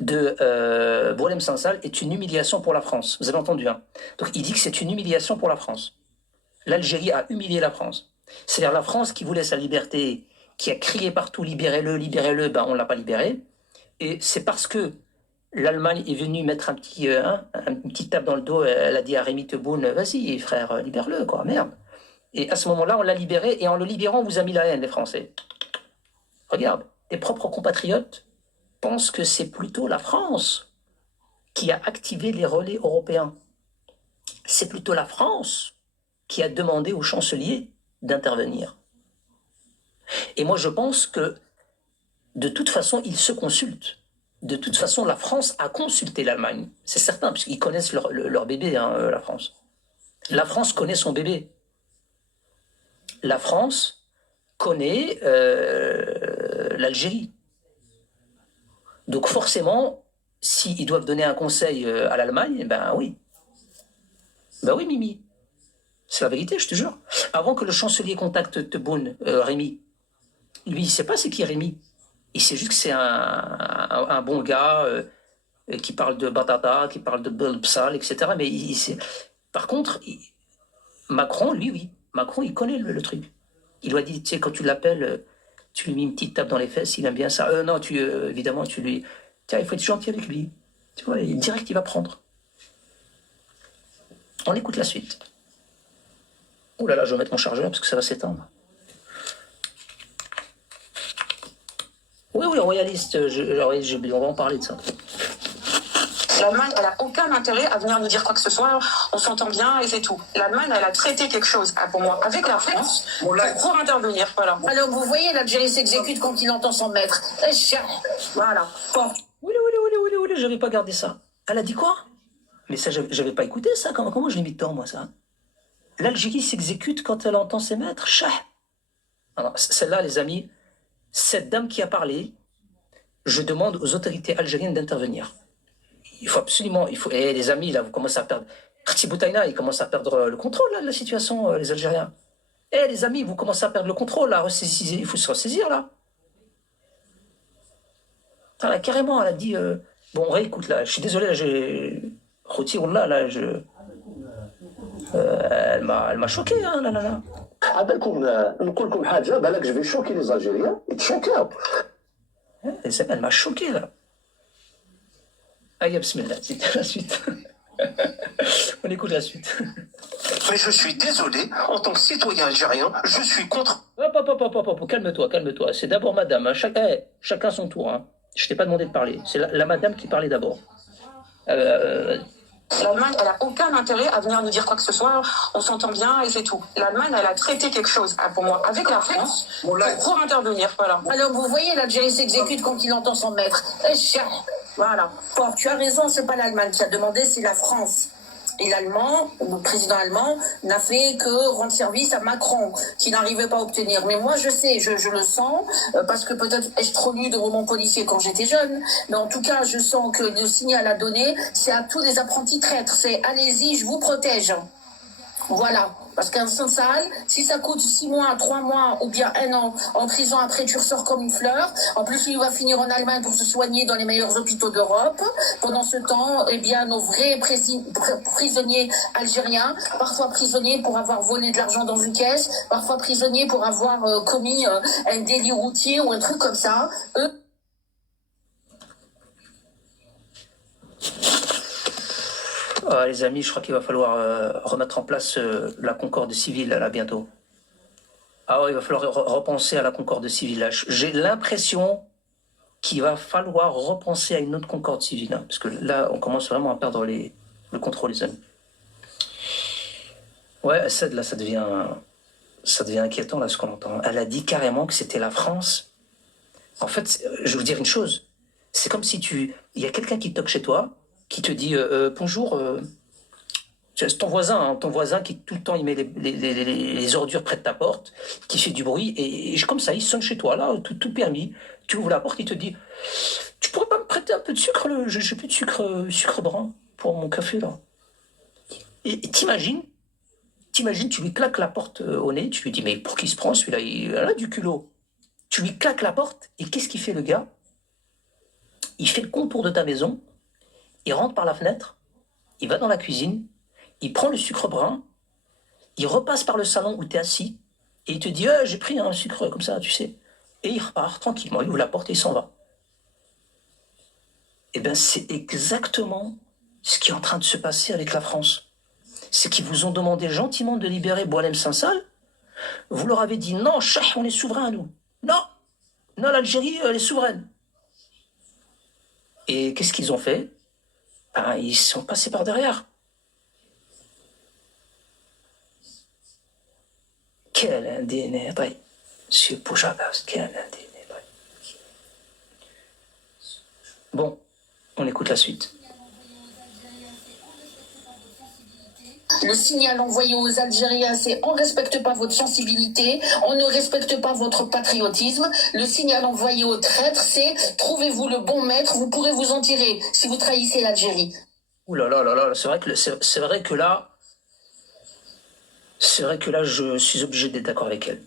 de Boualem Sansal est une humiliation pour la France. Vous avez entendu, hein? Donc, il dit que c'est une humiliation pour la France. L'Algérie a humilié la France. C'est-à-dire la France qui voulait sa liberté, qui a crié partout « libérez-le », ben on ne l'a pas libéré. Et c'est parce que l'Allemagne est venue mettre une petite tape dans le dos, elle a dit à Rémi Tebboune « Vas-y frère, libère-le, quoi, merde ». Et à ce moment-là, on l'a libéré, et en le libérant, on vous a mis la haine, les Français. Regarde, tes propres compatriotes pensent que c'est plutôt la France qui a activé les relais européens. C'est plutôt la France qui a demandé au chancelier d'intervenir. Et moi, je pense que, de toute façon, ils se consultent. De toute façon, la France a consulté l'Allemagne. C'est certain, puisqu'ils connaissent leur bébé, hein, la France. La France connaît son bébé. La France connaît l'Algérie. Donc forcément, s'ils doivent donner un conseil à l'Allemagne, ben oui. Ben oui, Mimi. C'est la vérité, je te jure. Avant que le chancelier contacte Tebboune, Rémi, lui, il ne sait pas c'est qui Rémi. Il sait juste que c'est un bon gars qui parle de batata, qui parle de belpsal, etc. Mais il sait... Par contre, Macron, lui, oui. Macron, il connaît le truc. Il lui a dit, tu sais, quand tu l'appelles, tu lui mets une petite tape dans les fesses, il aime bien ça. Non, évidemment, tu lui... Tiens, il faut être gentil avec lui. Tu vois, direct, il va prendre. On écoute la suite. Ouh là là, je vais mettre mon chargeur parce que ça va s'éteindre. Oui, royaliste, on va en parler de ça. L'Allemagne, elle n'a aucun intérêt à venir nous dire quoi que ce soit. On s'entend bien et c'est tout. L'Allemagne, elle a traité quelque chose, pour moi, avec la France, pour intervenir. Voilà. Alors, vous voyez, l'Algérie s'exécute quand il entend son maître. Voilà. Oui, j'avais pas gardé ça. Elle a dit quoi? Mais ça, j'avais pas écouté ça. Comment je l'ai mis dedans, moi, ça? L'Algérie s'exécute quand elle entend ses maîtres. Alors, celle-là, les amis, cette dame qui a parlé, je demande aux autorités algériennes d'intervenir. Il faut absolument... Et les amis, là, vous commencez à perdre... Kharti Boutaïna, il commence à perdre le contrôle là, de la situation, les Algériens. Les amis, vous commencez à perdre le contrôle, là. Il faut se ressaisir, là. Là, carrément, elle a dit... Bon, réécoute, là. Je suis désolé, là, elle m'a choqué, hein, là. Je vais choquer les Algériens. Elle m'a choqué, là. Aïe, bismillah, c'est la suite. On écoute la suite. Mais je suis désolé, en tant que citoyen algérien, je suis contre... Hop, calme-toi. C'est d'abord madame, hein. Chacun son tour. Hein. Je t'ai pas demandé de parler. C'est la madame qui parlait d'abord. L'Allemagne, elle a aucun intérêt à venir nous dire quoi que ce soit. On s'entend bien et c'est tout. L'Allemagne, elle a traité quelque chose, pour moi, avec la France, pour intervenir. Voilà. Alors, vous voyez, l'Algérie s'exécute quand il entend son maître. Voilà. Fort, tu as raison, c'est pas l'Allemagne qui a demandé, c'est la France. Et l'Allemand, le président allemand, n'a fait que rendre service à Macron, qui n'arrivait pas à obtenir. Mais moi, je sais, je le sens, parce que peut-être ai-je trop lu de romans policiers quand j'étais jeune, mais en tout cas, je sens que le signal à donner, c'est à tous les apprentis traîtres. C'est allez-y, je vous protège. Voilà. Parce qu'un sale, si ça coûte 6 mois, 3 mois ou bien 1 an en prison, après tu ressors comme une fleur. En plus, il va finir en Allemagne pour se soigner dans les meilleurs hôpitaux d'Europe. Pendant ce temps, eh bien, nos vrais prisonniers algériens, parfois prisonniers pour avoir volé de l'argent dans une caisse, parfois prisonniers pour avoir commis un délit routier ou un truc comme ça, eux... Les amis, je crois qu'il va falloir remettre en place la concorde civile là bientôt. Ah ouais, il va falloir repenser à la concorde civile là. J'ai l'impression qu'il va falloir repenser à une autre concorde civile, hein, parce que là, on commence vraiment à perdre le contrôle, les amis. Ouais, Assad, là, ça devient inquiétant là ce qu'on entend. Elle a dit carrément que c'était la France. En fait, je vais vous dire une chose. C'est comme si il y a quelqu'un qui toque chez toi, qui te dit bonjour, c'est ton voisin qui tout le temps il met les ordures près de ta porte, qui fait du bruit, et comme ça, il sonne chez toi, là, tout permis. Tu ouvres la porte, il te dit tu pourrais pas me prêter un peu de sucre, j'ai plus de sucre brun pour mon café, là. Et t'imagines, tu lui claques la porte au nez, tu lui dis mais pour qui se prend celui-là, il a du culot. Tu lui claques la porte, et qu'est-ce qu'il fait le gars? Il fait le contour de ta maison. Il rentre par la fenêtre, il va dans la cuisine, il prend le sucre brun, il repasse par le salon où tu es assis, et il te dit j'ai pris un sucre comme ça, tu sais. Et il repart tranquillement, il ouvre la porte et il s'en va. Eh bien, c'est exactement ce qui est en train de se passer avec la France. C'est qu'ils vous ont demandé gentiment de libérer Boualem Sansal. Vous leur avez dit non, chah, on est souverain, nous. Non, l'Algérie, elle est souveraine. Et qu'est-ce qu'ils ont fait? Ils sont passés par derrière. Quel indéniable. Monsieur Bouchabas, quel indéniable. Bon, on écoute la suite. Le signal envoyé aux Algériens, c'est on ne respecte pas votre sensibilité, on ne respecte pas votre patriotisme. Le signal envoyé aux traîtres, c'est trouvez-vous le bon maître, vous pourrez vous en tirer si vous trahissez l'Algérie. Ouh là là là là, c'est vrai que là, je suis obligé d'être d'accord avec elle.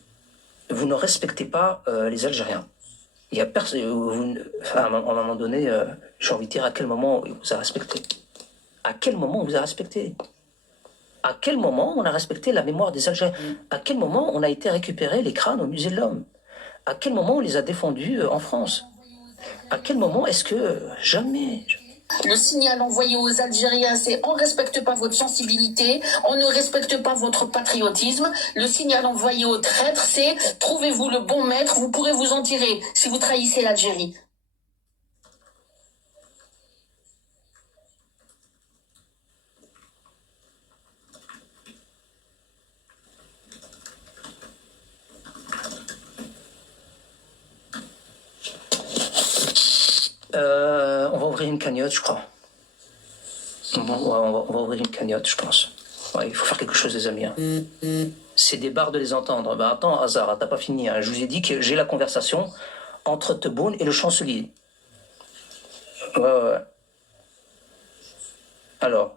Vous ne respectez pas les Algériens. Il y a personne. À un moment donné, j'ai envie de dire à quel moment on vous a respecté. À quel moment on vous a respecté? À quel moment on a respecté la mémoire des Algériens? À quel moment on a été récupérer les crânes au musée de l'Homme? À quel moment on les a défendus en France? À quel moment est-ce que... Jamais. Le signal envoyé aux Algériens, c'est on ne respecte pas votre sensibilité, on ne respecte pas votre patriotisme. Le signal envoyé aux traîtres, c'est trouvez-vous le bon maître, vous pourrez vous en tirer si vous trahissez l'Algérie. On va ouvrir une cagnotte, je crois. Bon, on va ouvrir une cagnotte, je pense. Ouais, il faut faire quelque chose, les amis. Hein. C'est des barres de les entendre. Ben attends, Hazard, t'as pas fini. Hein. Je vous ai dit que j'ai la conversation entre Tebboune et le chancelier. Ouais. Alors,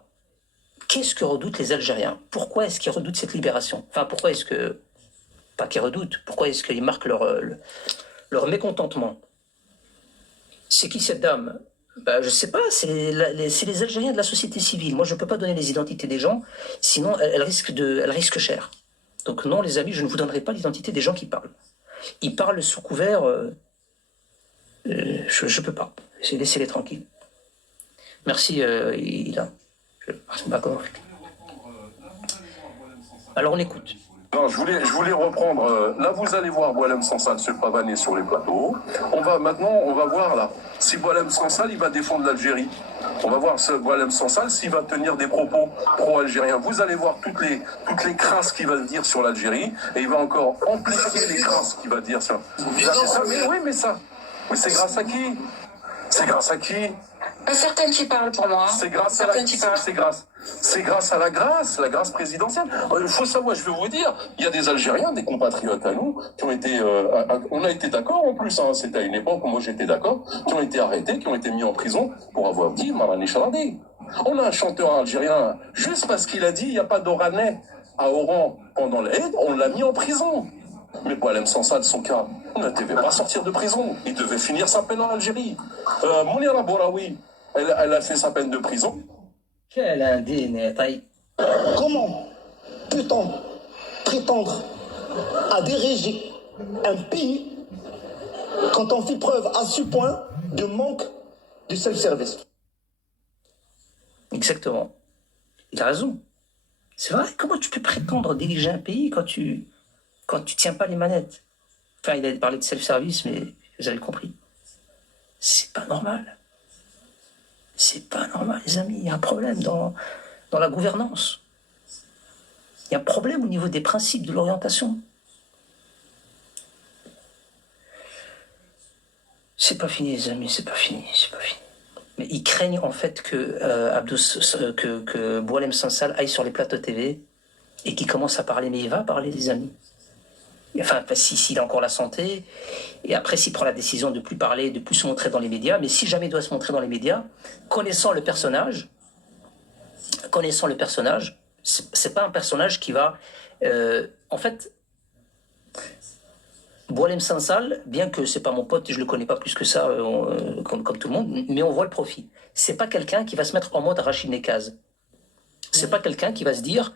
qu'est-ce que redoutent les Algériens? Pourquoi est-ce qu'ils redoutent cette libération? Enfin, pourquoi est-ce que... Pas qu'ils redoutent. Pourquoi est-ce qu'ils marquent leur mécontentement? C'est qui cette dame? Je sais pas, c'est les Algériens de la société civile. Moi, je ne peux pas donner les identités des gens, sinon elles risquent cher. Donc non, les amis, je ne vous donnerai pas l'identité des gens qui parlent. Ils parlent sous couvert... je peux pas. Laissez-les tranquilles. Merci, Ila. D'accord. Alors on écoute. Non, je voulais reprendre. Là, vous allez voir Boualem Sansal se pavaner sur les plateaux. On va voir là si Boualem Sansal il va défendre l'Algérie. On va voir ce Boualem Sansal s'il va tenir des propos pro-algériens. Vous allez voir toutes les crasses qu'il va dire sur l'Algérie et il va encore amplifier les crasses qu'il va dire sur. Mais c'est grâce à qui? C'est grâce à qui? Certaines qui parlent pour moi. C'est grâce Certaines qui parlent. C'est grâce à la grâce présidentielle. Il faut savoir, je vais vous dire, il y a des Algériens, des compatriotes à nous, qui ont été, on a été d'accord en plus, hein, c'était à une époque où moi j'étais d'accord, qui ont été arrêtés, qui ont été mis en prison pour avoir dit Marani Charadi. On a un chanteur algérien, juste parce qu'il a dit il n'y a pas d'Oranais à Oran pendant l'aide, on l'a mis en prison. Mais Boualem Sansal, son cas, on ne devait pas sortir de prison. Il devait finir sa peine en Algérie. Mounira Bouraoui, elle a fait sa peine de prison. Quel indigne, taille. Comment peut-on prétendre à diriger un pays quand on fait preuve à ce point de manque de self-service? Exactement. Il a raison. C'est vrai, comment tu peux prétendre diriger un pays quand tu tiens pas les manettes? Enfin, il a parlé de self-service, mais vous avez compris. C'est pas normal. C'est pas normal, les amis. Il y a un problème dans la gouvernance. Il y a un problème au niveau des principes de l'orientation. C'est pas fini, les amis, c'est pas fini. Mais ils craignent en fait que Boualem Sansal aille sur les plateaux TV et qu'il commence à parler. Mais il va parler, les amis. Enfin, s'il a encore la santé, et après s'il prend la décision de ne plus parler, de ne plus se montrer dans les médias, mais si jamais il doit se montrer dans les médias, connaissant le personnage, c'est pas un personnage qui va... en fait, Boualem Sansal, bien que c'est pas mon pote, je le connais pas plus que ça, comme tout le monde, mais on voit le profit. C'est pas quelqu'un qui va se mettre en mode Rachid Nekaz. C'est pas quelqu'un qui va se dire...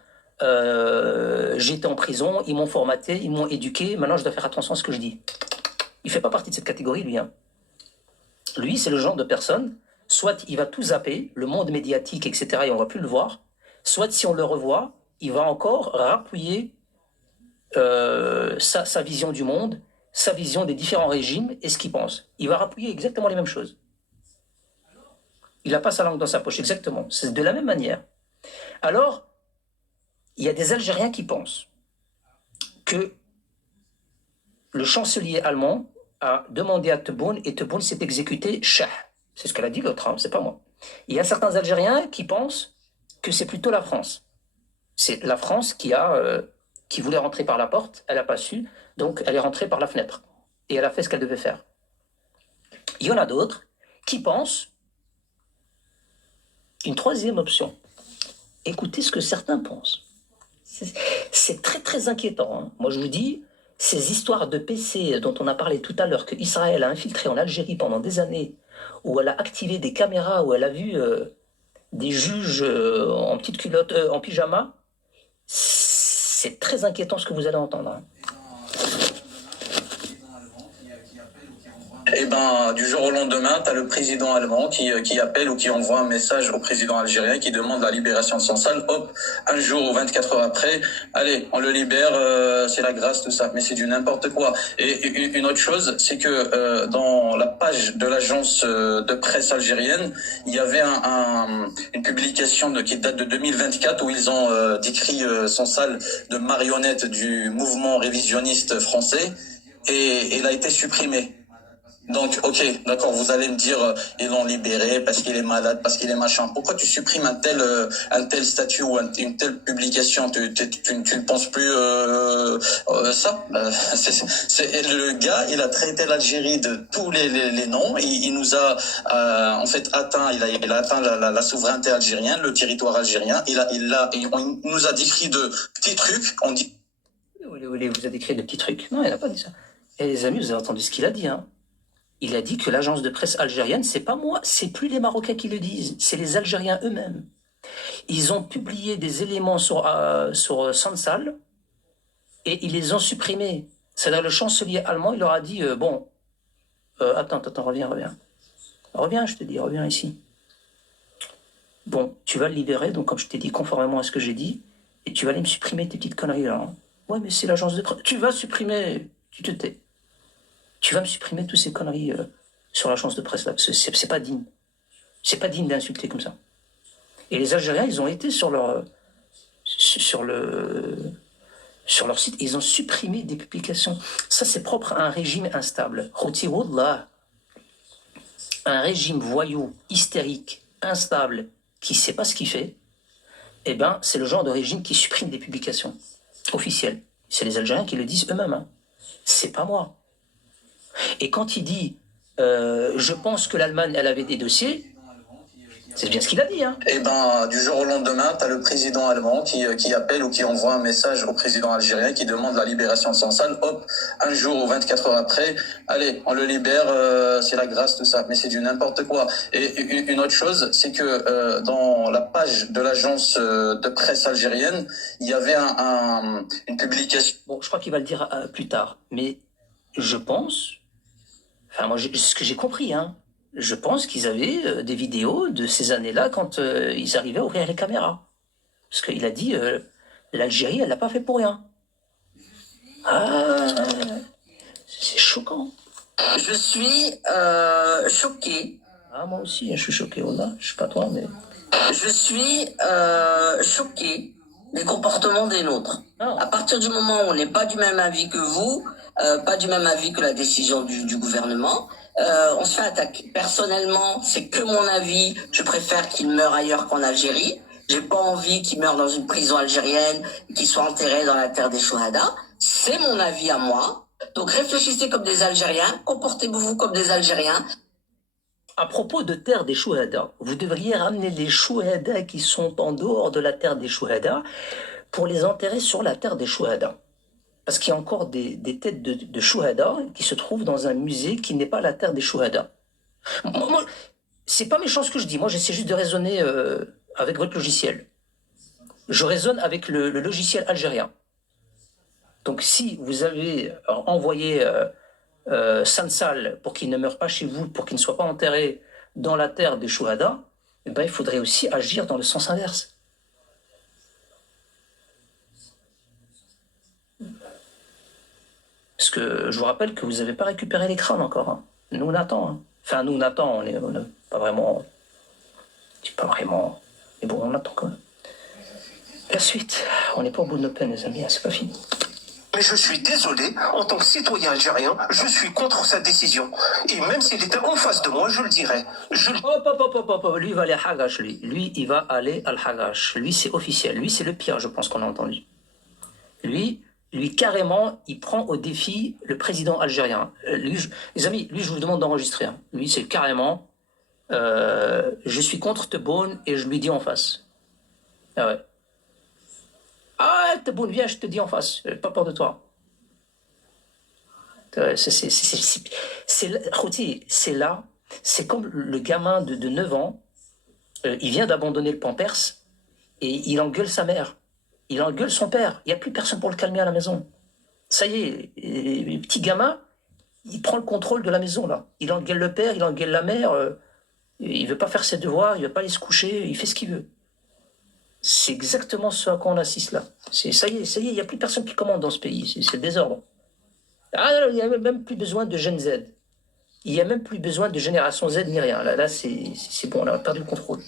j'étais en prison, ils m'ont formaté, ils m'ont éduqué, maintenant je dois faire attention à ce que je dis. Il fait pas partie de cette catégorie, lui. Hein. Lui, c'est le genre de personne, soit il va tout zapper, le monde médiatique, etc., et on va plus le voir, soit si on le revoit, il va encore rappuyer sa vision du monde, sa vision des différents régimes et ce qu'il pense. Il va rappuyer exactement les mêmes choses. Il n'a pas sa langue dans sa poche, exactement. C'est de la même manière. Alors, il y a des Algériens qui pensent que le chancelier allemand a demandé à Tebboune et Tebboune s'est exécuté Shah. C'est ce qu'elle a dit l'autre, hein, c'est pas moi. Il y a certains Algériens qui pensent que c'est plutôt la France. C'est la France qui voulait rentrer par la porte, elle n'a pas su, donc elle est rentrée par la fenêtre. Et elle a fait ce qu'elle devait faire. Il y en a d'autres qui pensent une troisième option. Écoutez ce que certains pensent. C'est très très inquiétant. Hein. Moi je vous dis, ces histoires de PC dont on a parlé tout à l'heure, que Israël a infiltré en Algérie pendant des années, où elle a activé des caméras, où elle a vu des juges en petite culotte, en pyjama, c'est très inquiétant ce que vous allez entendre. Hein. Et ben, du jour au lendemain, tu as le président allemand qui appelle ou qui envoie un message au président algérien qui demande la libération de Sansal. Hop, un jour ou 24 heures après, allez, on le libère, c'est la grâce, tout ça. Mais c'est du n'importe quoi. Et une autre chose, c'est que dans la page de l'agence de presse algérienne, il y avait une publication qui date de 2024 où ils ont décrit Sansal de marionnette du mouvement révisionniste français et il a été supprimé. Donc, ok, d'accord, vous allez me dire, ils l'ont libéré parce qu'il est malade, parce qu'il est machin. Pourquoi tu supprimes un tel statut ou une telle publication? Tu ne penses plus ça? Le gars, il a traité l'Algérie de tous les noms. Il nous a en fait atteint, il a atteint la souveraineté algérienne, le territoire algérien. Il nous a décrit de petits trucs. On dit. Oui, vous a décrit de petits trucs. Non, il n'a pas dit ça. Et les amis, vous avez entendu ce qu'il a dit, hein. Il a dit que l'agence de presse algérienne, c'est pas moi, c'est plus les Marocains qui le disent, c'est les Algériens eux-mêmes. Ils ont publié des éléments sur Sansal et ils les ont supprimés. C'est-à-dire le chancelier allemand, il leur a dit attends, reviens. Reviens, je te dis, reviens ici. Bon, tu vas le libérer, donc comme je t'ai dit, conformément à ce que j'ai dit, et tu vas aller me supprimer tes petites conneries là. Hein. Ouais, mais c'est l'agence de presse. Tu vas supprimer, tu te tais. Tu vas me supprimer toutes ces conneries sur l'agence de presse là. C'est pas digne. C'est pas digne d'insulter comme ça. Et les Algériens, ils ont été sur leur site, ils ont supprimé des publications. Ça, c'est propre à un régime instable. Khouti Wallah, un régime voyou, hystérique, instable, qui ne sait pas ce qu'il fait, eh ben, c'est le genre de régime qui supprime des publications officielles. C'est les Algériens qui le disent eux-mêmes. Hein. C'est pas moi. Et quand il dit je pense que l'Allemagne, elle avait des dossiers, c'est bien ce qu'il a dit. Hein. Et ben, du jour au lendemain, tu as le président allemand qui appelle ou qui envoie un message au président algérien qui demande la libération de Sansal. Hop, un jour ou 24 heures après, allez, on le libère, c'est la grâce, tout ça. Mais c'est du n'importe quoi. Et une autre chose, c'est que dans la page de l'agence de presse algérienne, il y avait une publication. Bon, je crois qu'il va le dire plus tard. Mais je pense, enfin moi, ce que j'ai compris, hein, je pense qu'ils avaient des vidéos de ces années-là quand ils arrivaient à ouvrir les caméras. Parce qu'il a dit, l'Algérie, elle l'a pas fait pour rien. Ah, c'est choquant. Je suis choquée. Ah, moi aussi, je suis choqué, Ola. Je sais pas toi, mais... Je suis choquée des comportements des nôtres. Ah. À partir du moment où on n'est pas du même avis que vous, pas du même avis que la décision du gouvernement, on se fait attaquer. Personnellement, c'est que mon avis. Je préfère qu'il meure ailleurs qu'en Algérie. J'ai pas envie qu'il meure dans une prison algérienne, qu'il soit enterré dans la terre des Chouhada. C'est mon avis à moi. Donc réfléchissez comme des Algériens, comportez-vous comme des Algériens. À propos de terre des Chouhada, vous devriez ramener les Chouhada qui sont en dehors de la terre des Chouhada pour les enterrer sur la terre des Chouhada. Parce qu'il y a encore des têtes de Chouhada qui se trouvent dans un musée qui n'est pas la terre des Chouhada. Moi, c'est pas méchant ce que je dis. Moi, j'essaie juste de raisonner avec votre logiciel. Je raisonne avec le logiciel algérien. Donc, si vous avez envoyé Sansal pour qu'il ne meure pas chez vous, pour qu'il ne soit pas enterré dans la terre des Chouhada, eh ben, il faudrait aussi agir dans le sens inverse. Parce que je vous rappelle que vous n'avez pas récupéré les crânes encore. Hein. Nous, on attend. Hein. Enfin, nous, on attend. On n'est pas vraiment... C'est pas vraiment... Mais bon, on attend quand même. La suite. On n'est pas au bout de nos peines, les amis. Hein, c'est pas fini. Mais je suis désolé, en tant que citoyen algérien, je suis contre sa décision. Et même s'il était en face de moi, je le dirais. Hop. Lui, il va aller à Hagash, lui. Lui, il va aller à Hagash. Lui, c'est officiel. Lui, c'est le pire, je pense qu'on a entendu. Lui, carrément, il prend au défi le président algérien. Les amis, lui, je vous demande d'enregistrer. Hein. Lui, c'est carrément, je suis contre Tebboune et je lui dis en face. Ah ouais. Ah, Tebboune, viens, je te dis en face. Pas peur de toi. C'est là, c'est comme le gamin de 9 ans, il vient d'abandonner le Pampers et il engueule sa mère. Il engueule son père. Il n'y a plus personne pour le calmer à la maison. Ça y est, le petit gamin, il prend le contrôle de la maison, là. Il engueule le père, il engueule la mère. Il ne veut pas faire ses devoirs, il ne veut pas aller se coucher, il fait ce qu'il veut. C'est exactement ce à quoi on assiste là. Ça y est, il n'y a plus personne qui commande dans ce pays. C'est le désordre. Ah non, il n'y a même plus besoin de Gen Z. Il n'y a même plus besoin de génération Z ni rien. Là c'est bon, on a perdu le contrôle.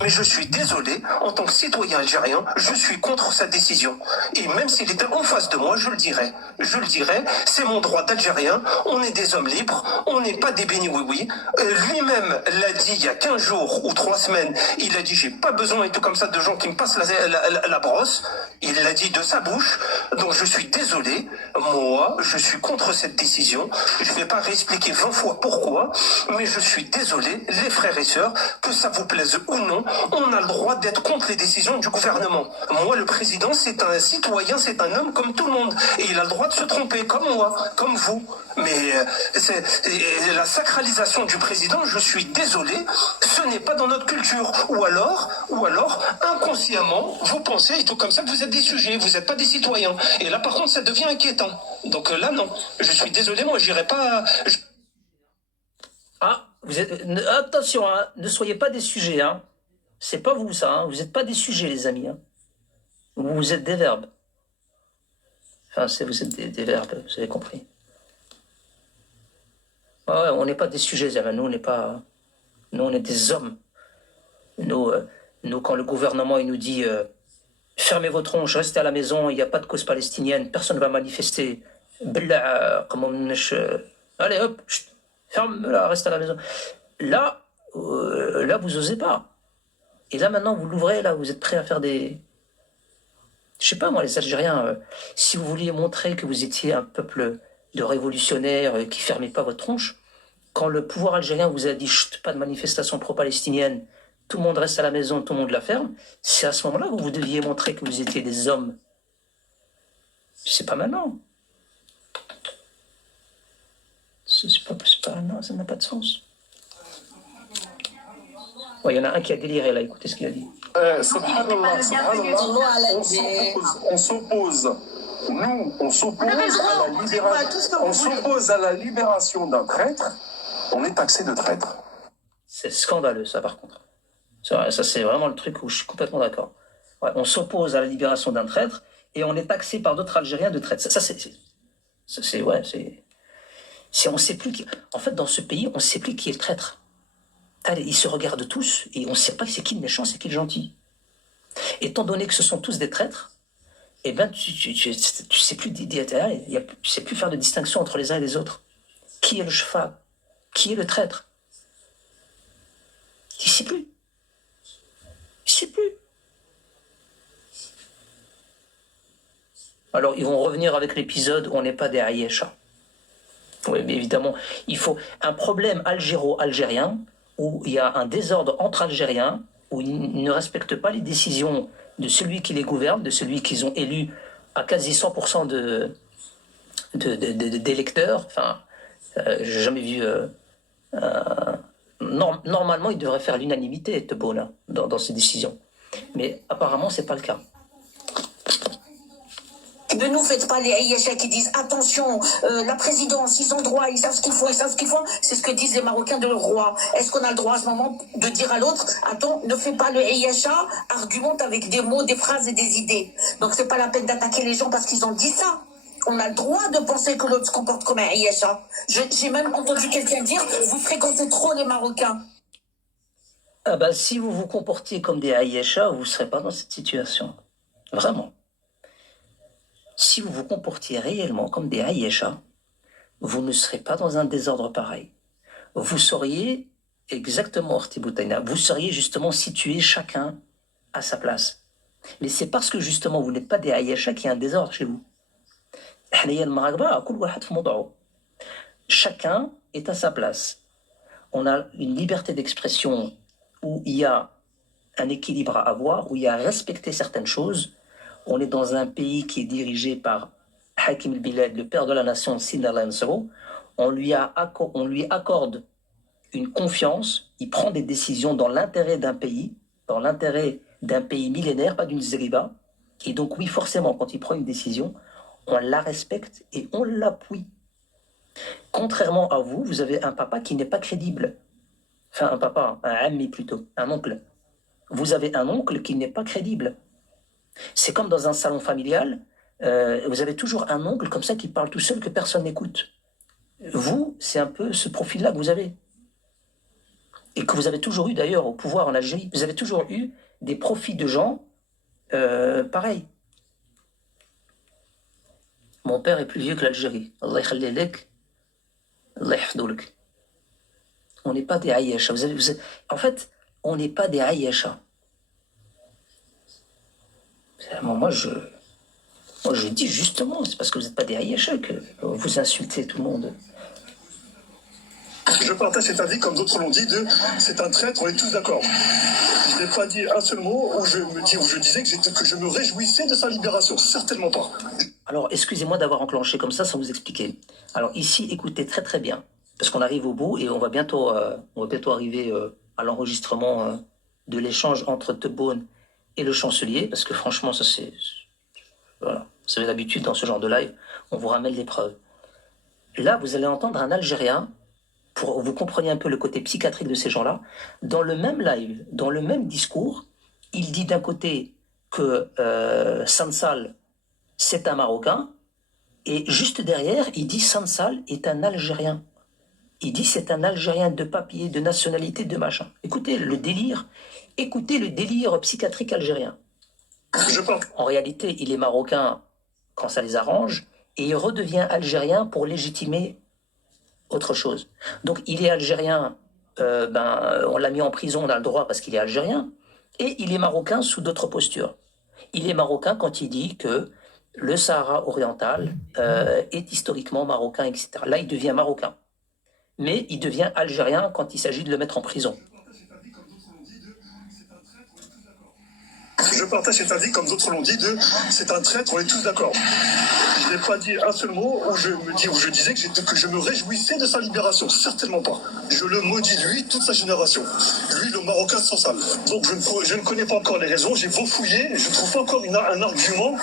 Mais je suis désolé, en tant que citoyen algérien, je suis contre sa décision. Et même s'il était en face de moi, je le dirais. Je le dirais, c'est mon droit d'Algérien, on est des hommes libres, on n'est pas des béni-oui-oui. Lui-même l'a dit il y a 15 jours ou 3 semaines, il a dit j'ai pas besoin et tout comme ça de gens qui me passent la brosse. Il l'a dit de sa bouche, donc je suis désolé, moi je suis contre cette décision. Je vais pas réexpliquer 20 fois pourquoi, mais je suis désolé, les frères et sœurs, que ça vous plaise ou non, on a le droit d'être contre les décisions du gouvernement. Moi, le président, c'est un citoyen, c'est un homme comme tout le monde. Et il a le droit de se tromper, comme moi, comme vous. Mais la sacralisation du président, je suis désolé, ce n'est pas dans notre culture. Ou alors, inconsciemment, vous pensez, et tout comme ça, que vous êtes des sujets, vous n'êtes pas des citoyens. Et là, par contre, ça devient inquiétant. Donc là, non. Je suis désolé, moi, j'irai pas... Ah, attention, hein, ne soyez pas des sujets, hein. C'est pas vous, ça. Hein. Vous n'êtes pas des sujets, les amis. Hein. Vous êtes des verbes. Enfin, vous êtes des verbes, vous avez compris. Ouais, on n'est pas des sujets, nous, on n'est pas... Nous, on est des hommes. Nous, quand le gouvernement il nous dit fermez vos tronches, restez à la maison, il n'y a pas de cause palestinienne, personne ne va manifester. Allez hop, ferme-la, reste à la maison. Là, vous osez pas. Et là, maintenant, vous l'ouvrez, là, vous êtes prêts à faire des... Je sais pas, moi, les Algériens, si vous vouliez montrer que vous étiez un peuple de révolutionnaires qui ne fermait pas votre tronche, quand le pouvoir algérien vous a dit chut, pas de manifestation pro-palestinienne, tout le monde reste à la maison, tout le monde la ferme, c'est à ce moment-là que vous deviez montrer que vous étiez des hommes. C'est pas maintenant. Non, ça n'a pas de sens. Il y en a un qui a déliré là, écoutez ce qu'il a dit. Subhanallah, subhanallah, on s'oppose à la libération d'un traître, on est taxé de traître. C'est scandaleux ça par contre. Ça c'est vraiment le truc où je suis complètement d'accord. Ouais, on s'oppose à la libération d'un traître et on est taxé par d'autres Algériens de traître. On sait plus qui... En fait, dans ce pays, on ne sait plus qui est le traître. Allez, ils se regardent tous et on ne sait pas c'est qui le méchant, c'est qui le gentil. Étant donné que ce sont tous des traîtres, eh ben, tu sais plus tu sais plus faire de distinction entre les uns et les autres. Qui est le cheval? Qui est le traître? Tu sais plus. Tu sais plus. Alors, ils vont revenir avec l'épisode où on n'est pas des Aïecha. Oui, mais évidemment, il faut un problème algéro-algérien où il y a un désordre entre Algériens, où ils ne respectent pas les décisions de celui qui les gouverne, de celui qu'ils ont élu à quasi 100% d'électeurs. Enfin, j'ai jamais vu... normalement, il devrait faire l'unanimité, Tebboune, dans ses décisions. Mais apparemment, c'est pas le cas. Ne nous faites pas les Aïecha qui disent attention, la présidence, ils ont droit, ils savent ce qu'ils font, ils savent ce qu'ils font. C'est ce que disent les Marocains de leur roi. Est-ce qu'on a le droit à ce moment de dire à l'autre, attends, ne fais pas le Aïecha, argumente avec des mots, des phrases et des idées. Donc c'est pas la peine d'attaquer les gens parce qu'ils ont dit ça. On a le droit de penser que l'autre se comporte comme un Aïecha. J'ai même entendu quelqu'un dire, vous fréquentez trop les Marocains. Ah ben, si vous vous comportiez comme des Aïecha, vous ne serez pas dans cette situation. Vraiment. Si vous vous comportiez réellement comme des Aïecha, vous ne serez pas dans un désordre pareil. Vous seriez exactement, vous seriez justement situés chacun à sa place. Mais c'est parce que justement vous n'êtes pas des Aïecha qu'il y a un désordre chez vous. Chacun est à sa place. On a une liberté d'expression où il y a un équilibre à avoir, où il y a à respecter certaines choses. On est dans un pays qui est dirigé par Hakim el-Bilad, le père de la nation, Sina Lansero. On lui accorde une confiance, il prend des décisions dans l'intérêt d'un pays millénaire, pas d'une zériba. Et donc oui, forcément, quand il prend une décision, on la respecte et on l'appuie. Contrairement à vous, vous avez un papa qui n'est pas crédible. Enfin, un papa, un ami plutôt, un oncle. Vous avez un oncle qui n'est pas crédible. C'est comme dans un salon familial, vous avez toujours un oncle comme ça qui parle tout seul que personne n'écoute. Vous, c'est un peu ce profil-là que vous avez. Et que vous avez toujours eu d'ailleurs au pouvoir en Algérie. Vous avez toujours eu des profils de gens pareils. Mon père est plus vieux que l'Algérie. Allah yakhlilek, Allah yahfdoulik. On n'est pas des Aïecha. En fait, on n'est pas des Aïecha. Moi, je dis justement, c'est parce que vous n'êtes pas des Aïecha que vous insultez tout le monde. Je partage cet avis, comme d'autres l'ont dit, c'est un traître, on est tous d'accord. Je n'ai pas dit un seul mot où je disais que je me réjouissais de sa libération, certainement pas. Alors, excusez-moi d'avoir enclenché comme ça sans vous expliquer. Alors ici, écoutez très très bien, parce qu'on arrive au bout et on va bientôt arriver à l'enregistrement de l'échange entre Tebboune et le chancelier, parce que franchement, ça c'est... Voilà, vous avez l'habitude dans ce genre de live, on vous ramène les preuves. Là, vous allez entendre un Algérien, pour que vous compreniez un peu le côté psychiatrique de ces gens-là, dans le même live, dans le même discours, il dit d'un côté que Sansal, c'est un Marocain, Et juste derrière, il dit Sansal est un Algérien. Il dit c'est un Algérien de papier, de nationalité, de machin. Écoutez le délire psychiatrique algérien. En réalité, il est marocain quand ça les arrange et il redevient algérien pour légitimer autre chose. Donc il est algérien, on l'a mis en prison, on a le droit parce qu'il est algérien, et il est marocain sous d'autres postures. Il est marocain quand il dit que le Sahara oriental est historiquement marocain, etc. Là, il devient marocain. Mais il devient algérien quand il s'agit de le mettre en prison. Je partage cet avis, comme d'autres l'ont dit, c'est un traître, on est tous d'accord. Je n'ai pas dit un seul mot où je disais que je me réjouissais de sa libération, certainement pas. Je le maudis, lui, toute sa génération. Lui, le Marocain sans salle. Donc je ne connais pas encore les raisons, j'ai beau fouiller, je ne trouve pas encore un argument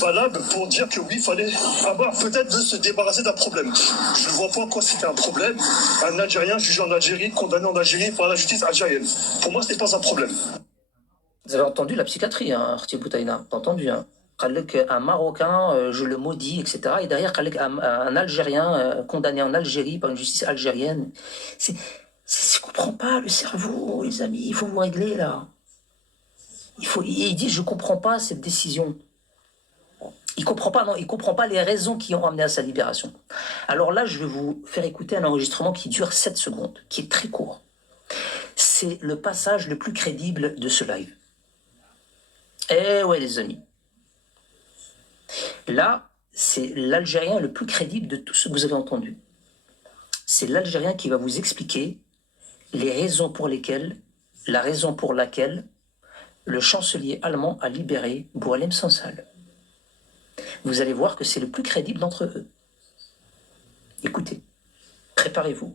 valable pour dire que oui, il fallait avoir peut-être de se débarrasser d'un problème. Je ne vois pas en quoi c'était un problème. Un Algérien jugé en Algérie, condamné en Algérie par la justice algérienne. Pour moi, ce n'est pas un problème. Vous avez entendu la psychiatrie, hein, Arti Boutaïna, t'as entendu, hein. Un Marocain, je le maudis, etc. Et derrière, un Algérien condamné en Algérie par une justice algérienne. Je ne comprends pas le cerveau, les amis, il faut vous régler là. Il dit, je ne comprends pas cette décision. Il comprend pas les raisons qui ont amené à sa libération. Alors là, je vais vous faire écouter un enregistrement qui dure 7 secondes, qui est très court. C'est le passage le plus crédible de ce live. Eh ouais, les amis. Là, c'est l'Algérien le plus crédible de tout ce que vous avez entendu. C'est l'Algérien qui va vous expliquer la raison pour laquelle le chancelier allemand a libéré Boualem Sansal. Vous allez voir que c'est le plus crédible d'entre eux. Écoutez, préparez-vous.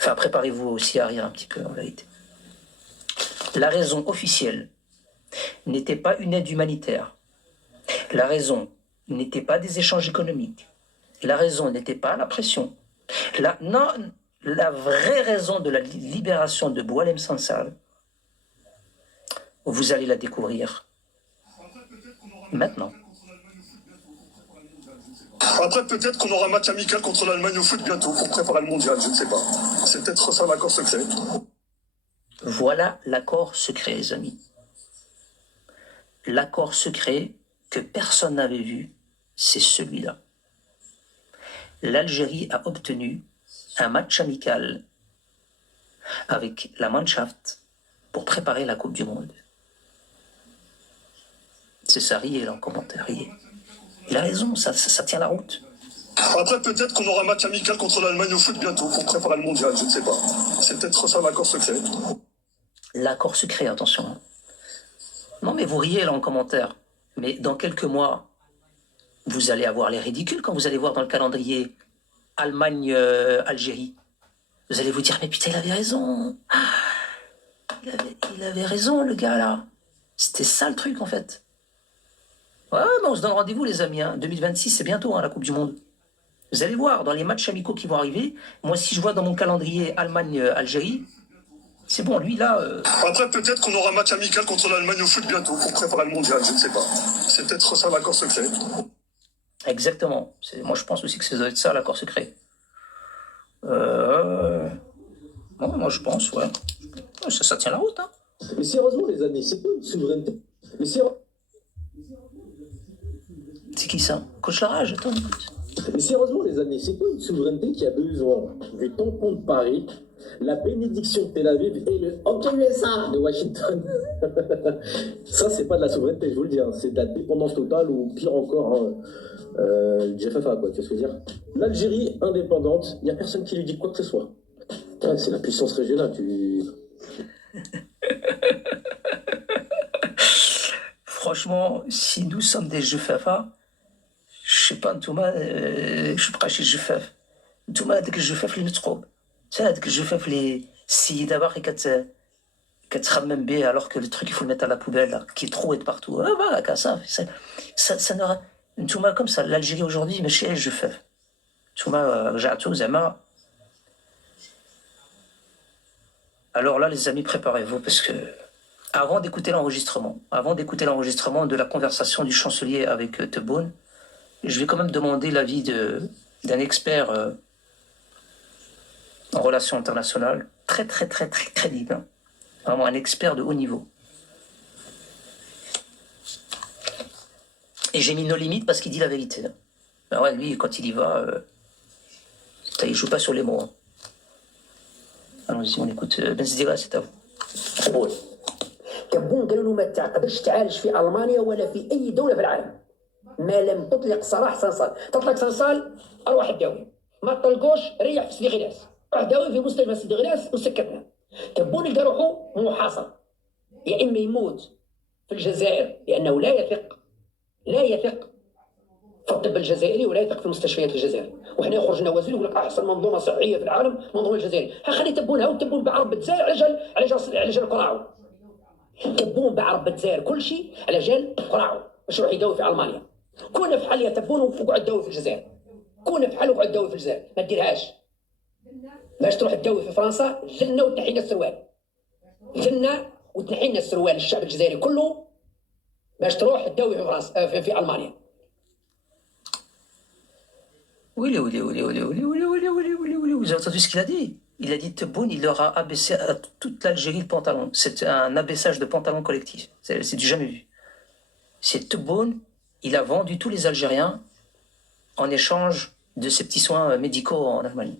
Enfin, préparez-vous aussi à rire un petit peu, en vérité. La raison officielle n'était pas une aide humanitaire. La raison n'était pas des échanges économiques. La raison n'était pas la pression. La vraie raison de la libération de Boualem Sansal, vous allez la découvrir maintenant. Après, peut-être qu'on aura un match amical contre l'Allemagne au foot bientôt pour préparer le mondial, je ne sais pas. C'est peut-être ça l'accord secret. Voilà l'accord secret, les amis. L'accord secret que personne n'avait vu, c'est celui-là. L'Algérie a obtenu un match amical avec la Mannschaft pour préparer la Coupe du Monde. C'est ça, riez là en commentaire, riez. Il a raison, ça tient la route. Après, peut-être qu'on aura un match amical contre l'Allemagne au foot bientôt pour préparer le mondial, je ne sais pas. C'est peut-être ça l'accord secret. L'accord secret, attention. Non, mais vous riez là en commentaire. Mais dans quelques mois, vous allez avoir les ridicules quand vous allez voir dans le calendrier Allemagne-Algérie. Vous allez vous dire, mais putain, il avait raison. Il avait raison, le gars là. C'était ça le truc en fait. Ouais, mais on se donne rendez-vous, les amis. 2026, c'est bientôt, la Coupe du Monde. Vous allez voir, dans les matchs amicaux qui vont arriver, moi, si je vois dans mon calendrier Allemagne-Algérie, c'est bon, lui, là... Après, peut-être qu'on aura un match amical contre l'Allemagne au foot bientôt pour préparer le mondial, je ne sais pas. C'est peut-être ça l'accord secret. Exactement. Moi, je pense aussi que ça doit être ça, l'accord secret. Moi, je pense, ouais. Ça tient la route, hein. Mais sérieusement, les amis, c'est pas une souveraineté. Mais c'est qui ça? Coach Larage, attends, écoute. Mais sérieusement, les amis, c'est pas une souveraineté qui a besoin du tampon de Paris, la bénédiction de Tel Aviv et le OK USA de Washington. Ça, c'est pas de la souveraineté, je vous le dis. C'est de la dépendance totale ou pire encore, du FFA, quoi. Tu vois ce que je veux dire? L'Algérie indépendante, il n'y a personne qui lui dit quoi que ce soit. Ouais, c'est la puissance régionale. Franchement, si nous sommes des Jeffafa, je sais pas, Ntouma, je suis pas chez Jeffaf. Ntouma, هذاك الجفاف اللي نتقوب. هذاك الجفاف اللي السيدة باغي كتخمم به alors que le truc il faut le mettre à la poubelle là, qui est trop et de partout. Ah voilà, ça n'aura Ntouma comme ça. L'Algérie aujourd'hui, mais chez Jeffaf. Ntouma رجعتو زعما. Alors là, les amis, préparez-vous parce que avant d'écouter l'enregistrement de la conversation du chancelier avec Tebboune, je vais quand même demander l'avis d'un expert en relations internationales, très crédible, hein. Vraiment un expert de haut niveau. Et j'ai mis nos limites parce qu'il dit la vérité. Ben ouais, lui, quand il y va, il joue pas sur les mots. Hein. Allons-y, on écoute Ben Zdira, c'est à vous. تبون قالوا له ما تقدرش تعالج في المانيا ولا في اي دوله في العالم ما لم تطلق سراح صنصال. تطلق صنصال اروح الداوي، ما تطلقوش ريح في سيدي غناس، روح داوي في مستشفى سيدي غناس وسكتنا. تبون يلقى روحه محاصر، يا اما يموت في الجزائر لانه لا يثق في الطب الجزائري ولا يثق في مستشفيات الجزائر. وحنا يخرجنا وزير يقول لك احسن منظومه صحيه في العالم منظومه الجزائر. خلي تبونها وتبون بعرب الجزائر على جال قراعو. تبون بعرب الجزائر كل شيء على جال قراعو باش يروح يداوي في المانيا. كون في حال يا تبون وقعد داوي في الجزائر. كون في حال وقعد داوي في الجزائر ما ديرهاش. باش تروح تداوي في فرنسا جنة وتنحي لنا السروال. جنة وتنحي لنا السروال الشعب الجزائري كله باش تروح تداوي في فرنسا في المانيا. Oui, vous avez entendu ce qu'il a dit? Il a dit Tebboune, il leur a abaissé à toute l'Algérie le pantalon. C'est un abaissage de pantalon collectif. C'est du jamais vu. C'est Tebboune, il a vendu tous les Algériens en échange de ses petits soins médicaux en Allemagne.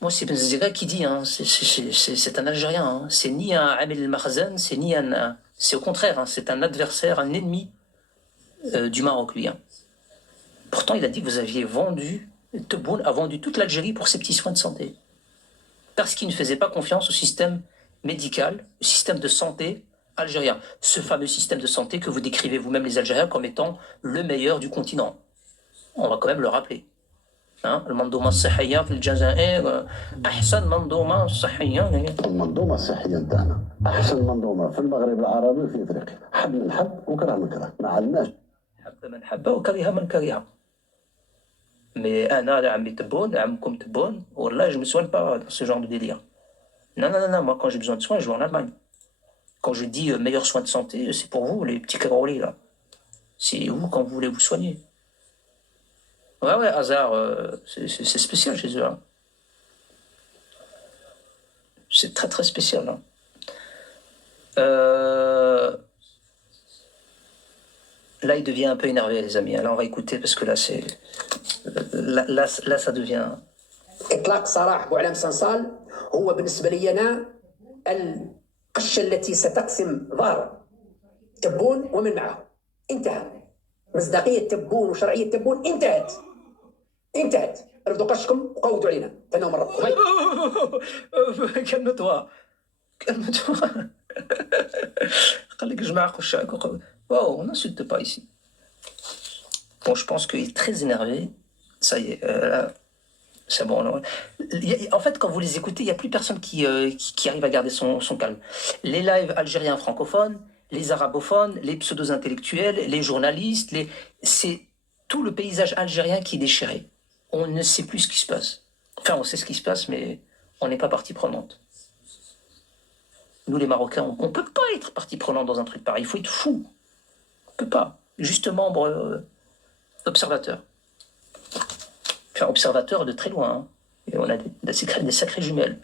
Moi, c'est Ben Zdira qui dit, hein, c'est un Algérien. Hein. C'est ni un Amel El-Makhzen, c'est ni un... C'est au contraire, hein, c'est un adversaire, un ennemi du Maroc, lui. Hein. Pourtant, il a dit que vous aviez vendu, Tebboune a vendu toute l'Algérie pour ses petits soins de santé. Parce qu'il ne faisait pas confiance au système médical, au système de santé algérien. Ce fameux système de santé que vous décrivez vous-même les Algériens comme étant le meilleur du continent. On va quand même le rappeler. المنظومة الصحية في الجزائر أحسن منظومة صحية. المنظومة الصحية نتاعنا أحسن منظومة في المغرب العربي وفي إفريقيا. حب من حب وكره من كره. ما عندناش. حب من حب وكره من كره. Mais أنا عمي تبون عمكم تبون والله je me soigne pas dans ce genre de délire. Non, moi quand j'ai besoin de soins je vais en Allemagne. Quand je dis meilleurs soins de santé, c'est pour vous les petits cabrolés là. C'est vous quand vous voulez vous soigner. Ouais, hasard, c'est spécial chez eux. Hein. C'est très spécial. Hein. Là, il devient un peu énervé, les amis. Alors, on va écouter parce que là, c'est... Là, ça devient... إطلاق سراح بوعلام صنصال هو بالنسبة لي أنا القشة التي ستقسم ظهر تبون ومن معه. انتهى. مصداقية تبون وشرعية تبون انتهت. ردوا قشكم وقودوا علينا. تناو مرة. Calme-toi. خليك جماعة قشاك وقود. Oh, on n'insulte pas ici. Bon, je pense qu'il est très énervé. Ça y est, là, c'est bon. Non. En fait, quand vous les écoutez, il n'y a plus personne qui arrive à garder son calme. Les lives algériens francophones, les arabophones, les pseudo-intellectuels, les journalistes, c'est tout le paysage algérien qui est déchiré. On ne sait plus ce qui se passe. Enfin, on sait ce qui se passe, mais on n'est pas partie prenante. Nous, les Marocains, on ne peut pas être partie prenante dans un truc pareil. Il faut être fou. On ne peut pas. Juste membre observateur. Enfin, observateur de très loin. Hein. Et on a des sacrées jumelles.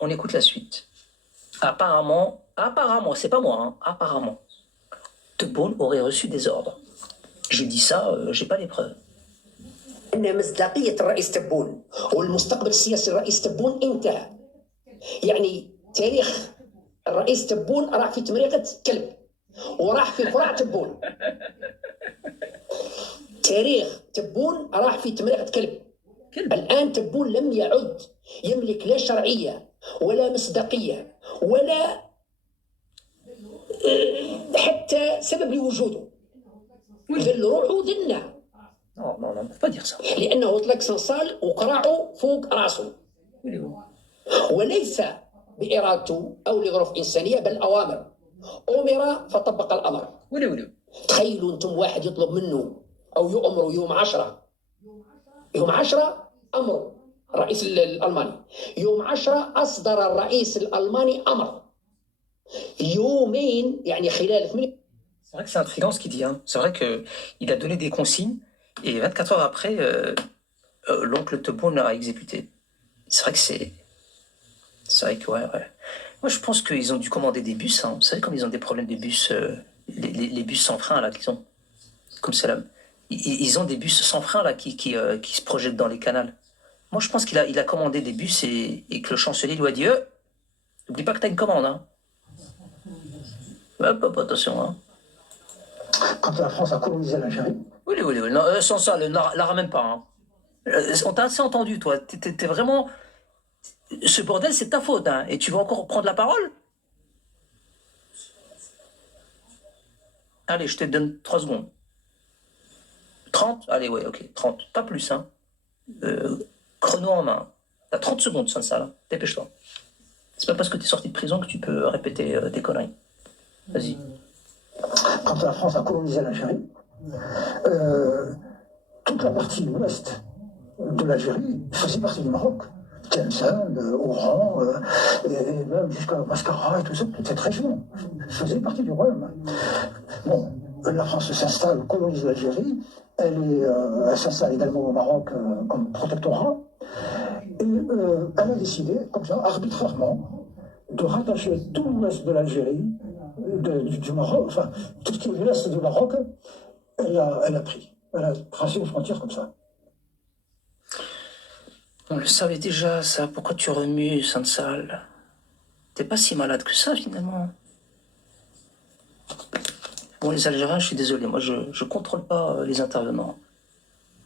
On écoute la suite. Apparemment, c'est pas moi, hein, apparemment, Tebboune aurait reçu des ordres. Je dis ça, j'ai pas les preuves. أن مصداقية الرئيس تبون والمستقبل السياسي الرئيس تبون انتهى. يعني تاريخ الرئيس تبون راح في تمريقة كلب وراح في قراع تبون. تاريخ تبون راح في تمريقة كلب. الآن تبون لم يعد يملك لا شرعية ولا مصداقية ولا حتى سبب لوجوده. ذل روحه ذلنا. Non, on ne peut pas dire ça. لأنه أطلق صنصال وقرعه فوق رأسه. وليس بإرادته أو لظروف إنسانية بل أوامر. أمر فطبق الأمر. تخيلوا أنتم واحد يطلب منه أو يؤمر يوم 10 أمر الرئيس الألماني. يوم 10 أصدر الرئيس الألماني أمر يومين يعني خلال 8. C'est vrai que c'est intriguant ce qu'il dit. Hein. C'est vrai qu'il a donné des consignes et 24 heures après, l'oncle Tebboune l'a exécuté. C'est vrai que c'est. C'est vrai que, ouais. Moi, je pense qu'ils ont dû commander des bus. Hein. Vous savez, comme ils ont des problèmes de bus, les bus sans frein, là, qu'ils ont. Comme ça, là. Ils ont des bus sans frein, là, qui se projettent dans les canals. Moi, je pense qu'il a commandé des bus et que le chancelier lui a dit n'oublie pas que tu as une commande. Hein. Hop, attention. Hein. Quand la France a colonisé l'Algérie. Oui. Non, sans ça, la ramène pas. Hein. On t'a assez entendu, toi. T'es vraiment. Ce bordel, c'est ta faute. Hein. Et tu vas encore prendre la parole? Allez, je te donne 3 secondes. 30? Allez, ouais, ok, 30. Pas plus, hein. Chrono en main. T'as 30 secondes, ça, là. Dépêche-toi. C'est pas parce que t'es sorti de prison que tu peux répéter tes conneries. Vas-y. Quand la France a colonisé l'Algérie, toute la partie ouest de l'Algérie faisait partie du Maroc. Tlemcen, Oran, et même jusqu'à Mascara et tout ça, toute cette région faisait partie du royaume. Bon, la France s'installe, colonise l'Algérie, elle s'installe également au Maroc comme protectorat, et elle a décidé, comme ça, arbitrairement, de rattacher tout l'ouest de l'Algérie, du Maroc, enfin, tout ce qui est l'est du Maroc, elle a pris. Elle a tracé une frontière comme ça. On le savait déjà, ça. Pourquoi tu remues, Sansal? T'es pas si malade que ça, finalement. Bon, les Algériens, je suis désolé, moi, je contrôle pas les intervenants.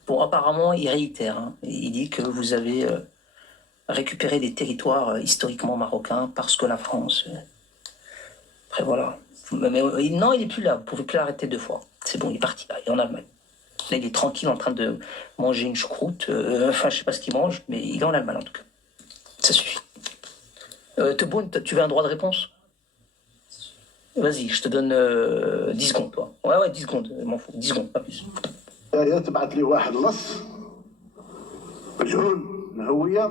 Bon, apparemment, il réitère. Hein. Il dit que vous avez récupéré des territoires historiquement marocains parce que la France... Après, voilà. Mais, non, il est plus là. Vous pouvez plus l'arrêter 2 fois. C'est bon, il est parti, là. Il est en Allemagne. Là, il est tranquille en train de manger une choucroute. Enfin, je sais pas ce qu'il mange, mais il est en Allemagne, en tout cas. Ça suffit. Tebboune, tu veux un droit de réponse? Vas-y, je te donne 10 secondes, toi. Ouais, 10 secondes, je m'en fous. 10 secondes, pas plus. تبعث لي واحد نص مجهول الهوية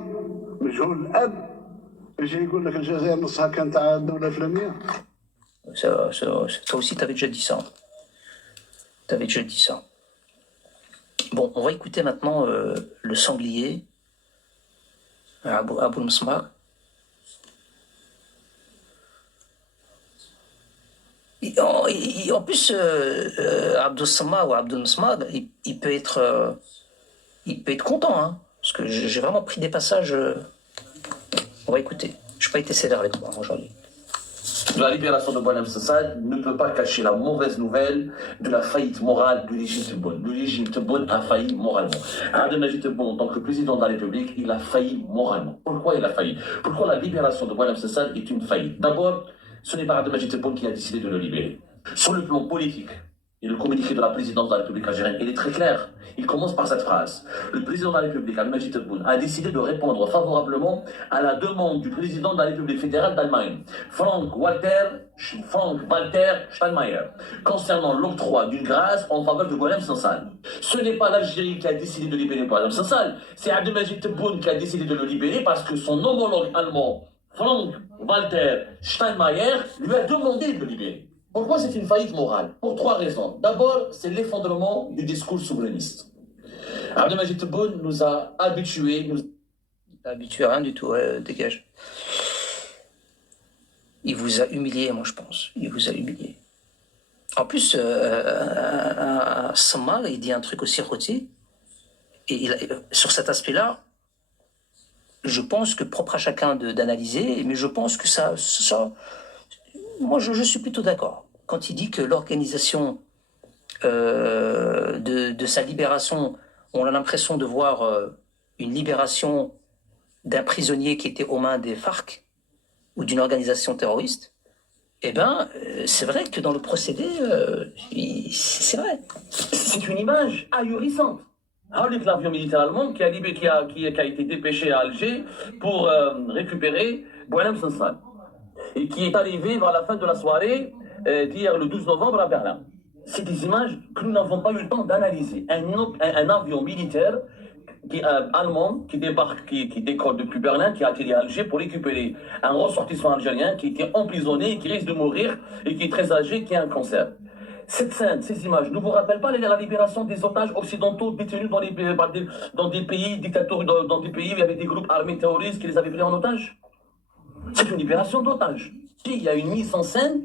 مجهول الأب يجي يقول لك الجزائر نصها كان تاع الدولة الفلانية. Toi aussi, t'avais déjà dit ça. Bon, on va écouter maintenant le sanglier, Abou Msmar. En plus, Abdou Samma ou Abdou Msmar, il peut être content, hein, parce que j'ai vraiment pris des passages. On va écouter. Je n'ai pas été sévère avec toi aujourd'hui. La libération de Boualem Sassad ne peut pas cacher la mauvaise nouvelle de la faillite morale du régime Tebboune. Le régime Tebboune a failli moralement. Abdelmajid Tebboune, en tant que président de la République, il a failli moralement. Pourquoi il a failli? Pourquoi la libération de Boualem Sassad est une faillite? D'abord, ce n'est pas Abdelmajid Tebboune qui a décidé de le libérer. Sur le plan politique, et le communiqué de la présidence de la République algérienne, il est très clair. Il commence par cette phrase. Le président de la République, Abdelmajid Tebboune, a décidé de répondre favorablement à la demande du président de la République fédérale d'Allemagne, Frank-Walter Steinmeier, concernant l'octroi d'une grâce en faveur de Boualem Sansal. Ce n'est pas l'Algérie qui a décidé de libérer Boualem Sansal, c'est Abdelmajid Tebboune qui a décidé de le libérer parce que son homologue allemand, Frank-Walter Steinmeier, lui a demandé de le libérer. Pourquoi c'est une faillite morale? Pour 3 raisons. D'abord, c'est l'effondrement du discours souverainiste. Abdelmajid Tebboune nous a habitués... Habitué à rien du tout, ouais, dégage. Il vous a humilié, moi je pense. Il vous a humilié. En plus, Samar, il dit un truc aussi rôti. Et sur cet aspect-là, je pense que propre à chacun d'analyser, mais je pense que ça moi, je suis plutôt d'accord. Quand il dit que l'organisation de sa libération, on a l'impression de voir une libération d'un prisonnier qui était aux mains des FARC ou d'une organisation terroriste, eh bien, c'est vrai que dans le procédé, c'est vrai. C'est une image ahurissante. Avec l'avion militaire allemand qui a été dépêché à Alger pour récupérer Boualem Sansal, et qui est arrivé vers la fin de la soirée d'hier le 12 novembre à Berlin. C'est des images que nous n'avons pas eu le temps d'analyser. Un avion militaire allemand qui débarque, qui décolle depuis Berlin, qui a atterri à Alger pour récupérer un ressortissant algérien qui était emprisonné, qui risque de mourir et qui est très âgé, qui a un cancer. Cette scène, ces images, ne vous rappellent pas la libération des otages occidentaux détenus dans des pays dictatoriaux, dans des pays où il y avait des groupes armés terroristes qui les avaient pris en otage? C'est une libération d'otages. Il y a une mise en scène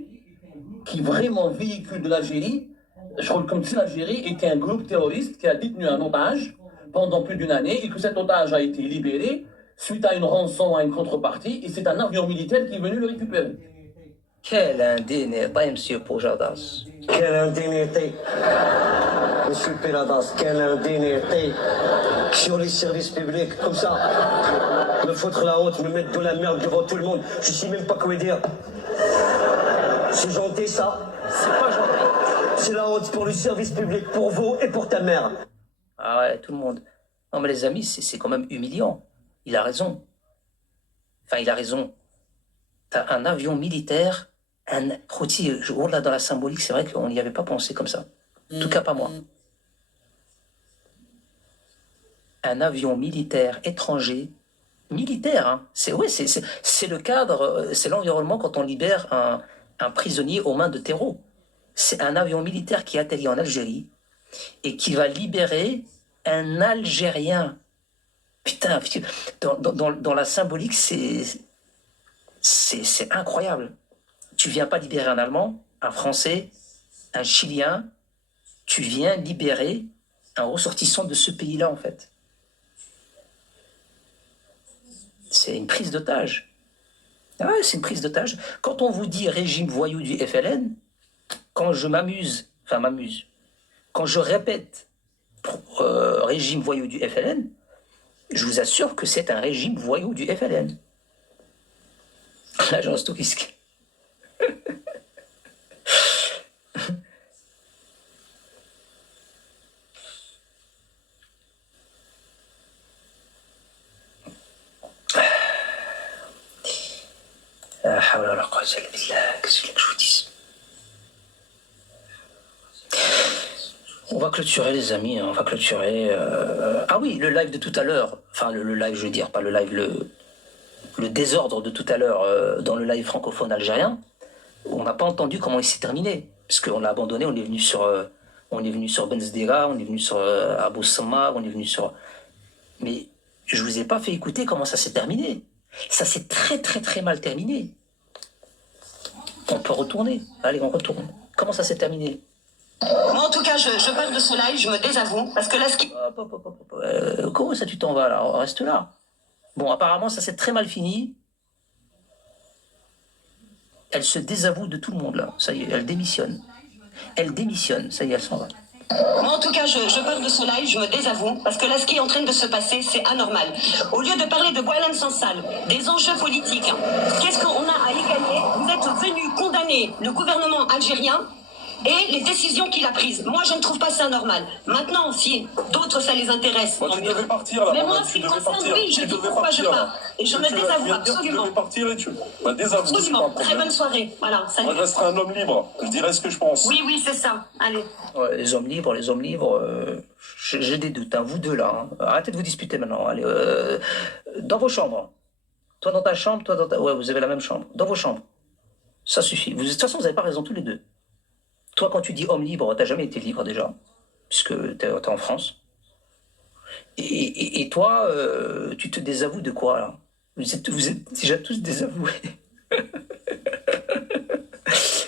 qui vraiment véhicule de l'Algérie, je crois comme si l'Algérie était un groupe terroriste qui a détenu un otage pendant plus d'une année et que cet otage a été libéré suite à une rançon, à une contrepartie, et c'est un avion militaire qui est venu le récupérer. Quelle indignité, monsieur Pojadas. Quelle indignité. Monsieur Peladas, quelle indignité. Sur les services publics, comme ça. Me foutre la honte, me mettre de la merde devant tout le monde. Je sais même pas quoi dire. C'est gentil, ça? C'est pas gentil. C'est la honte pour le service public, pour vous et pour ta mère. Ah ouais, tout le monde. Non mais les amis, c'est quand même humiliant. Il a raison. Enfin, il a raison. T'as un avion militaire, Roti, là dans la symbolique, c'est vrai qu'on n'y avait pas pensé comme ça. En tout cas, pas moi. Un avion militaire étranger, militaire, hein. C'est le cadre, c'est l'environnement quand on libère un prisonnier aux mains de terreau. C'est un avion militaire qui atterrit en Algérie et qui va libérer un Algérien. Putain, dans la symbolique, c'est incroyable. Tu viens pas libérer un Allemand, un Français, un Chilien, tu viens libérer un ressortissant de ce pays-là, en fait. C'est une prise d'otage. Ah ouais, c'est une prise d'otage. Quand on vous dit régime voyou du FLN, quand je m'amuse, quand je répète régime voyou du FLN, je vous assure que c'est un régime voyou du FLN. L'agence touriste. Qu'est-ce que je vous dis? On va clôturer les amis, on va clôturer. Ah oui, le live de tout à l'heure, enfin le live, je veux dire, pas le live, le désordre de tout à l'heure dans le live francophone algérien, on n'a pas entendu comment il s'est terminé, parce qu'on l'a abandonné, on est venu sur Benzdera, on est venu sur Abou Samar, on est venu sur... Mais je vous ai pas fait écouter comment ça s'est terminé. Ça s'est très très très mal terminé. On peut retourner. Allez, on retourne. Comment ça s'est terminé? Moi, en tout cas, je parle de ce live, je me désavoue, parce que là, ce qui... Comment ça, tu t'en vas là? Reste là. Bon, apparemment, ça s'est très mal fini. Elle se désavoue de tout le monde, là. Ça y est, elle démissionne. Elle démissionne, ça y est, elle s'en va. Moi, en tout cas, je parle de ce live, je me désavoue, parce que là, ce qui est en train de se passer, c'est anormal. Au lieu de parler de Boualem Sansal, des enjeux politiques, qu'est-ce qu'on a à y gagner? Vous êtes venus condamner le gouvernement algérien et les décisions qu'il a prises. Moi, je ne trouve pas ça normal. Maintenant, si d'autres, ça les intéresse... Moi, tu devais partir, là. Mais moi, ce qui me concerne, oui, je dis pourquoi je pars. Et je me désavoue absolument. Tu devais partir et tu... Bah, désavoue, absolument. Très bonne soirée. Voilà, salut. Moi, je resterai un homme libre. Je dirai ce que je pense. Oui, oui, c'est ça. Allez. Ouais, les hommes libres, j'ai des doutes, hein. Vous deux, là. Hein. Arrêtez de vous disputer maintenant. Allez, dans vos chambres. Toi dans ta chambre, toi dans ta... Ouais, vous avez la même chambre. Dans vos chambres. Ça suffit. De toute façon, vous n'avez pas raison tous les deux. Toi, quand tu dis homme libre, t'as jamais été libre déjà, puisque t'es en France. Et toi, tu te désavoues de quoi, là? Vous êtes déjà tous désavoués.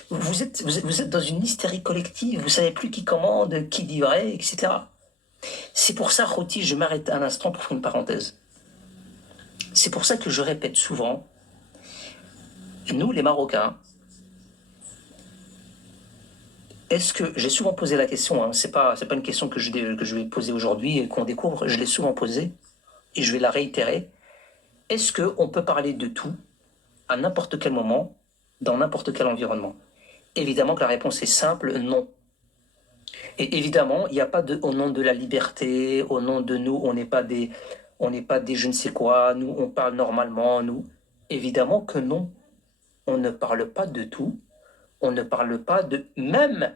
vous êtes dans une hystérie collective, vous savez plus qui commande, qui dit vrai, etc. C'est pour ça, Roti, je m'arrête un instant pour faire une parenthèse. C'est pour ça que je répète souvent, nous, les Marocains, est-ce que, j'ai souvent posé la question, hein, c'est pas une question que je vais poser aujourd'hui et qu'on découvre, je l'ai souvent posée et je vais la réitérer. Est-ce qu'on peut parler de tout, à n'importe quel moment, dans n'importe quel environnement? Évidemment que la réponse est simple, non. Et évidemment, il n'y a pas au nom de la liberté, au nom de nous, on n'est pas des je ne sais quoi, nous on parle normalement, nous. Évidemment que non. On ne parle pas de tout. On ne parle pas de... Même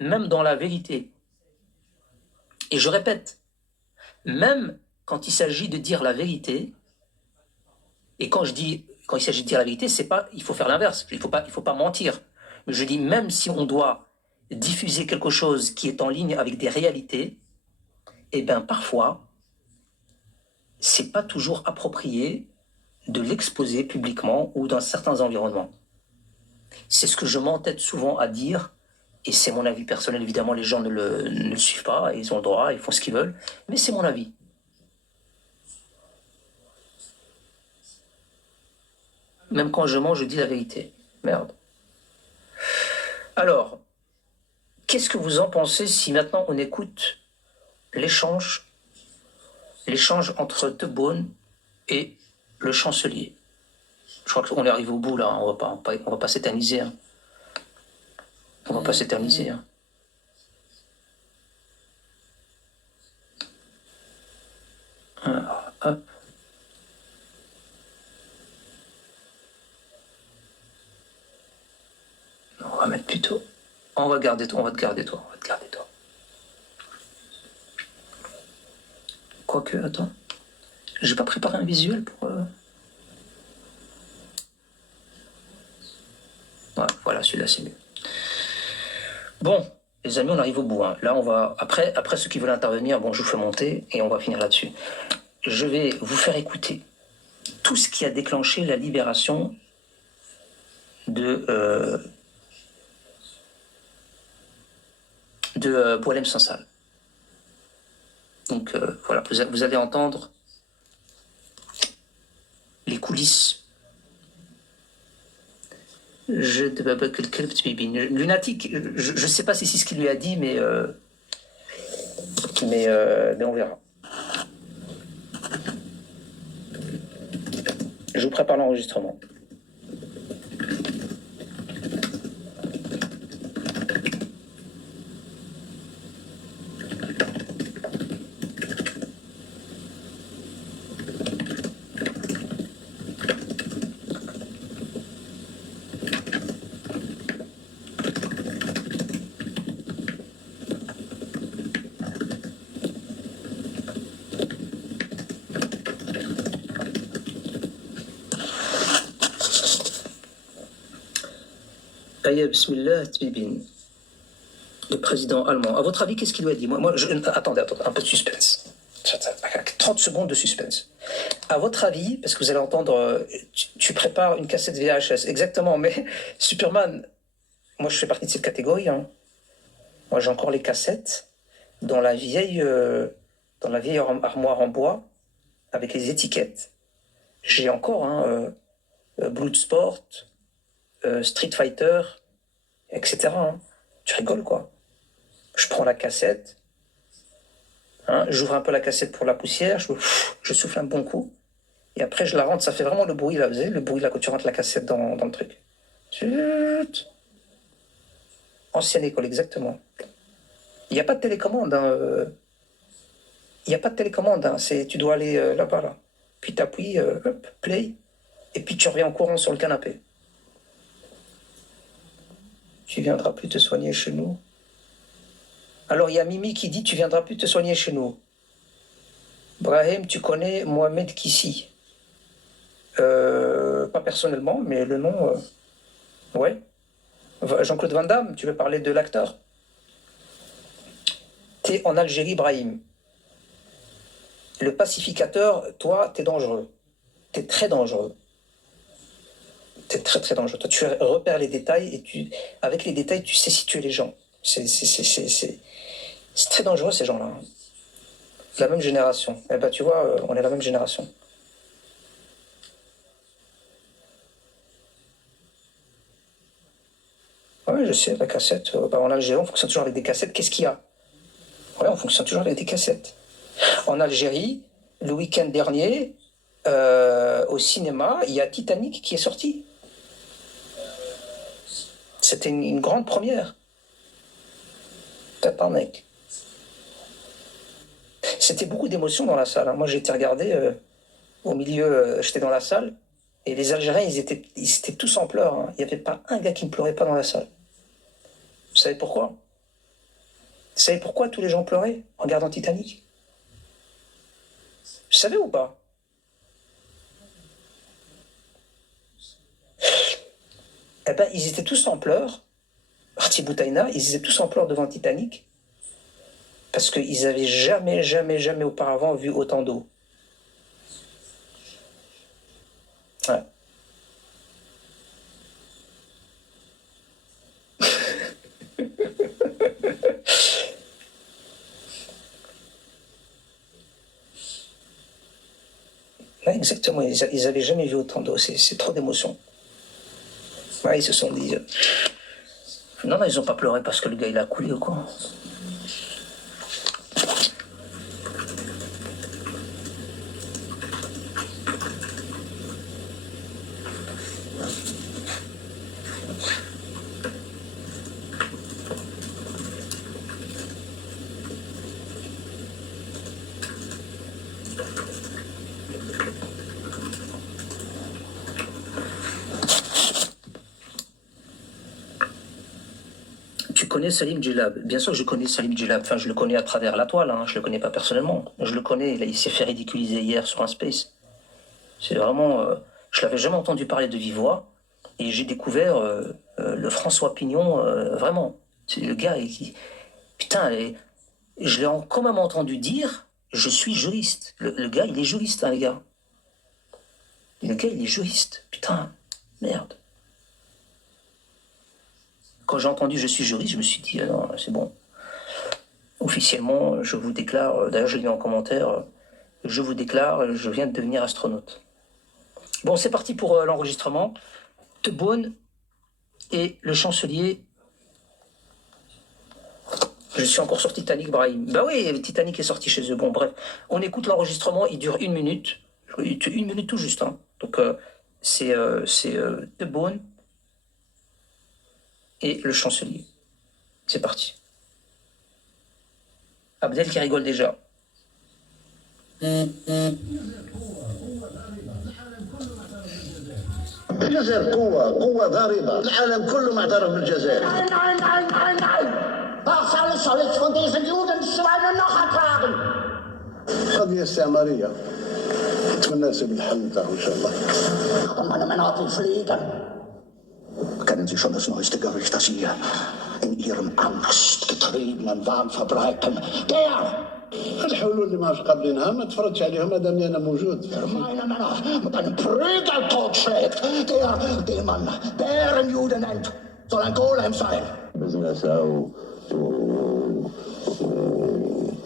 dans la vérité. Et je répète, même quand il s'agit de dire la vérité, et quand il s'agit de dire la vérité, c'est pas, il faut faire l'inverse, il faut pas mentir. Mais je dis, même si on doit diffuser quelque chose qui est en ligne avec des réalités, eh bien, parfois, c'est pas toujours approprié de l'exposer publiquement ou dans certains environnements. C'est ce que je m'entête souvent à dire, et c'est mon avis personnel, évidemment, les gens ne le suivent pas, ils ont le droit, ils font ce qu'ils veulent, mais c'est mon avis. Même quand je mens, je dis la vérité. Merde. Alors, qu'est-ce que vous en pensez si maintenant on écoute l'échange entre Tebboune et le chancelier? Je crois qu'on est arrivé au bout là, on va pas s'éterniser. Hein. On va pas s'éterniser. Hein. Alors, hop. On va mettre plutôt. On va te garder toi. Quoique, attends. J'ai pas préparé un visuel pour. Ouais, voilà, celui-là c'est mieux. Bon, les amis, on arrive au bout. Hein. Là, on va. Après ceux qui veulent intervenir, bon, je vous fais monter et on va finir là-dessus. Je vais vous faire écouter tout ce qui a déclenché la libération de Boualem Sansal. Donc voilà, vous allez entendre les coulisses. Lunatique, je ne sais pas si c'est ce qu'il lui a dit, mais on verra. Je vous prépare l'enregistrement. Bismillah, Tbibin, le président allemand. À votre avis, qu'est-ce qu'il lui a dit? Attendez, un peu de suspense. 30 secondes de suspense. À votre avis, parce que vous allez entendre, tu prépares une cassette VHS, exactement, mais Superman, moi je fais partie de cette catégorie. Hein. Moi j'ai encore les cassettes dans la vieille armoire en bois, avec les étiquettes. J'ai encore Bloodsport, Street Fighter, etc. Hein. Tu rigoles quoi. Je prends la cassette, hein, j'ouvre un peu la cassette pour la poussière, je souffle un bon coup, et après je la rentre, ça fait vraiment le bruit là, vous savez, le bruit là quand tu rentres la cassette dans le truc. Chut. Ancienne école, exactement. Il n'y a pas de télécommande. Hein, il n'y a pas de télécommande, hein, tu dois aller là-bas, là. Puis tu appuies, hop, play, et puis tu reviens en courant sur le canapé. Tu viendras plus te soigner chez nous. Alors il y a Mimi qui dit tu viendras plus te soigner chez nous. Brahim, tu connais Mohamed Kissi? Pas personnellement, mais le nom, ouais. Jean-Claude Van Damme, tu veux parler de l'acteur? T'es en Algérie, Brahim. Le pacificateur, toi, t'es dangereux. T'es très dangereux. T'es très très dangereux. Toi, tu repères les détails et avec les détails, tu sais situer les gens. C'est très dangereux ces gens-là. La même génération. Eh ben, tu vois, on est la même génération. Ouais, je sais, la cassette. En Algérie, on fonctionne toujours avec des cassettes. Qu'est-ce qu'il y a? Ouais, on fonctionne toujours avec des cassettes. En Algérie, le week-end dernier, au cinéma, il y a Titanic qui est sorti. C'était une grande première. Titanic. C'était beaucoup d'émotions dans la salle. Hein. Moi, j'ai été regardé au milieu, j'étais dans la salle, et les Algériens, ils étaient tous en pleurs. Hein. Il n'y avait pas un gars qui ne pleurait pas dans la salle. Vous savez pourquoi? Vous savez pourquoi tous les gens pleuraient en regardant Titanic? savez ou pas? Eh ben, ils étaient tous en pleurs. Arti Boutaïna, ils étaient tous en pleurs devant le Titanic. Parce qu'ils n'avaient jamais auparavant vu autant d'eau. Ouais. Ouais, exactement, ils n'avaient jamais vu autant d'eau, c'est trop d'émotions. Ouais, ils se sont dit... Non, ils n'ont pas pleuré parce que le gars il a coulé ou quoi. Tu connais Salim Djellab? Bien sûr que je connais Salim Djellab. Enfin, je le connais à travers la toile, hein. Je le connais pas personnellement. Je le connais, il s'est fait ridiculiser hier sur un space. C'est vraiment... je l'avais jamais entendu parler de vive voix. Et j'ai découvert le François Pignon, vraiment. C'est le gars, putain, je l'ai quand même entendu dire, je suis juriste. Le gars, il est juriste, hein, les gars. Le gars, il est juriste. Putain, merde. Quand j'ai entendu je suis juriste, je me suis dit, non, c'est bon. Officiellement, je vous déclare, d'ailleurs je l'ai mis en commentaire, je vous déclare, je viens de devenir astronaute. Bon, c'est parti pour l'enregistrement. Tebboune et le chancelier. Je suis encore sur Titanic, Brahim. Bah oui, Titanic est sorti chez eux. Bon, bref, on écoute l'enregistrement, il dure 1 minute. 1 minute tout juste, hein. Donc, c'est Tebboune et le chancelier. C'est parti. Abdel qui rigole déjà. الجزائر قوة ضاربة، العالم كله معترف بالجزائر. قضية استعمارية تناسب الحل بتاعه إن شاء الله. Kennen Sie schon das neueste Gerücht, das Sie in Ihrem angstgetriebenen Wahn verbreiten? الحلول اللي ما قابلينها ما تفرجش عليهم ما دام انا موجود. Meine Männer mit einem Prügel totschlägt, den man Bärenjude nennt, soll ein Golem sein.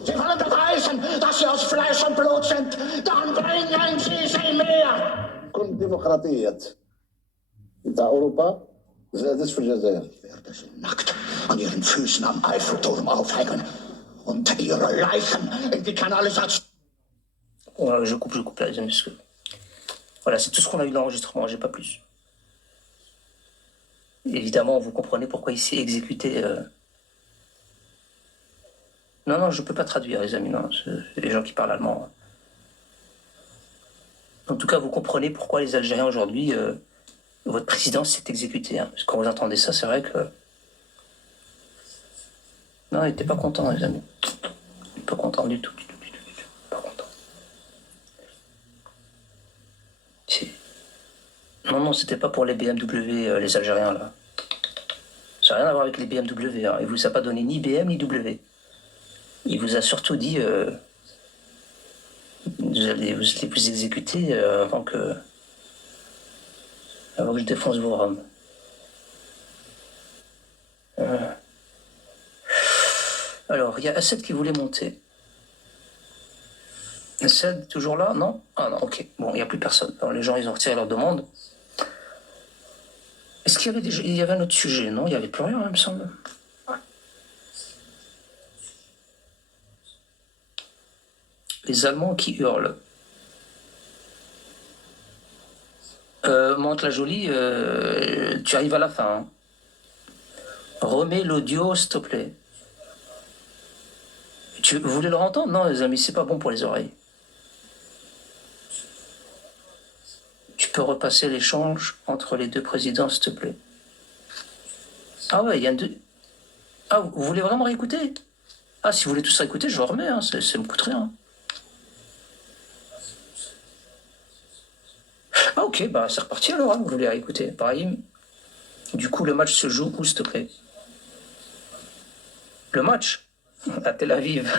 Sie wollen beweisen, dass Sie aus Fleisch und Blut sind, dann bringen Sie sie mir. كل الديمقراطيات نتاع اوروبا زادت في الجزائر. Ich werde sie nackt an ihren Füßen am Eiffelturm aufhängen und ihre Leichen in die Kanalisation. Ouais, je coupe là, les amis. Voilà, c'est tout ce qu'on a eu dans l'enregistrement, j'ai pas plus. Évidemment, vous comprenez pourquoi il s'est exécuté. Non, je peux pas traduire, les amis, non, c'est les gens qui parlent allemand. En tout cas, vous comprenez pourquoi les Algériens aujourd'hui, votre président s'est exécuté. Hein. Parce que quand vous entendez ça, c'est vrai que... Non, il était pas content, les amis. Il était pas content du tout. Pas content. Non, c'était pas pour les BMW, les Algériens, là. Ça n'a rien à voir avec les BMW. Hein. Il vous a pas donné ni BM ni W. Il vous a surtout dit... vous allez vous exécuter avant que je défonce vos rames. Alors, il y a Assad qui voulait monter. Assad, toujours là? Non? Ah non, ok. Bon, il n'y a plus personne. Alors, les gens, ils ont retiré leur demande. Est-ce qu'il y avait il y avait un autre sujet? Non, il n'y avait plus rien, il me semble. Les Allemands qui hurlent. Monte la Jolie, tu arrives à la fin. Hein. Remets l'audio, s'il te plaît. Vous voulez le entendre? Non, les amis, c'est pas bon pour les oreilles. Tu peux repasser l'échange entre les deux présidents, s'il te plaît. Ah ouais, il y a deux... Ah, vous voulez vraiment réécouter? Ah, si vous voulez tous réécouter, je le remets, hein, ça me coûte rien. Ok, bah c'est reparti alors, hein, vous voulez écouter. Brahim, du coup, le match se joue où, s'il te plaît? Le match à Tel Aviv.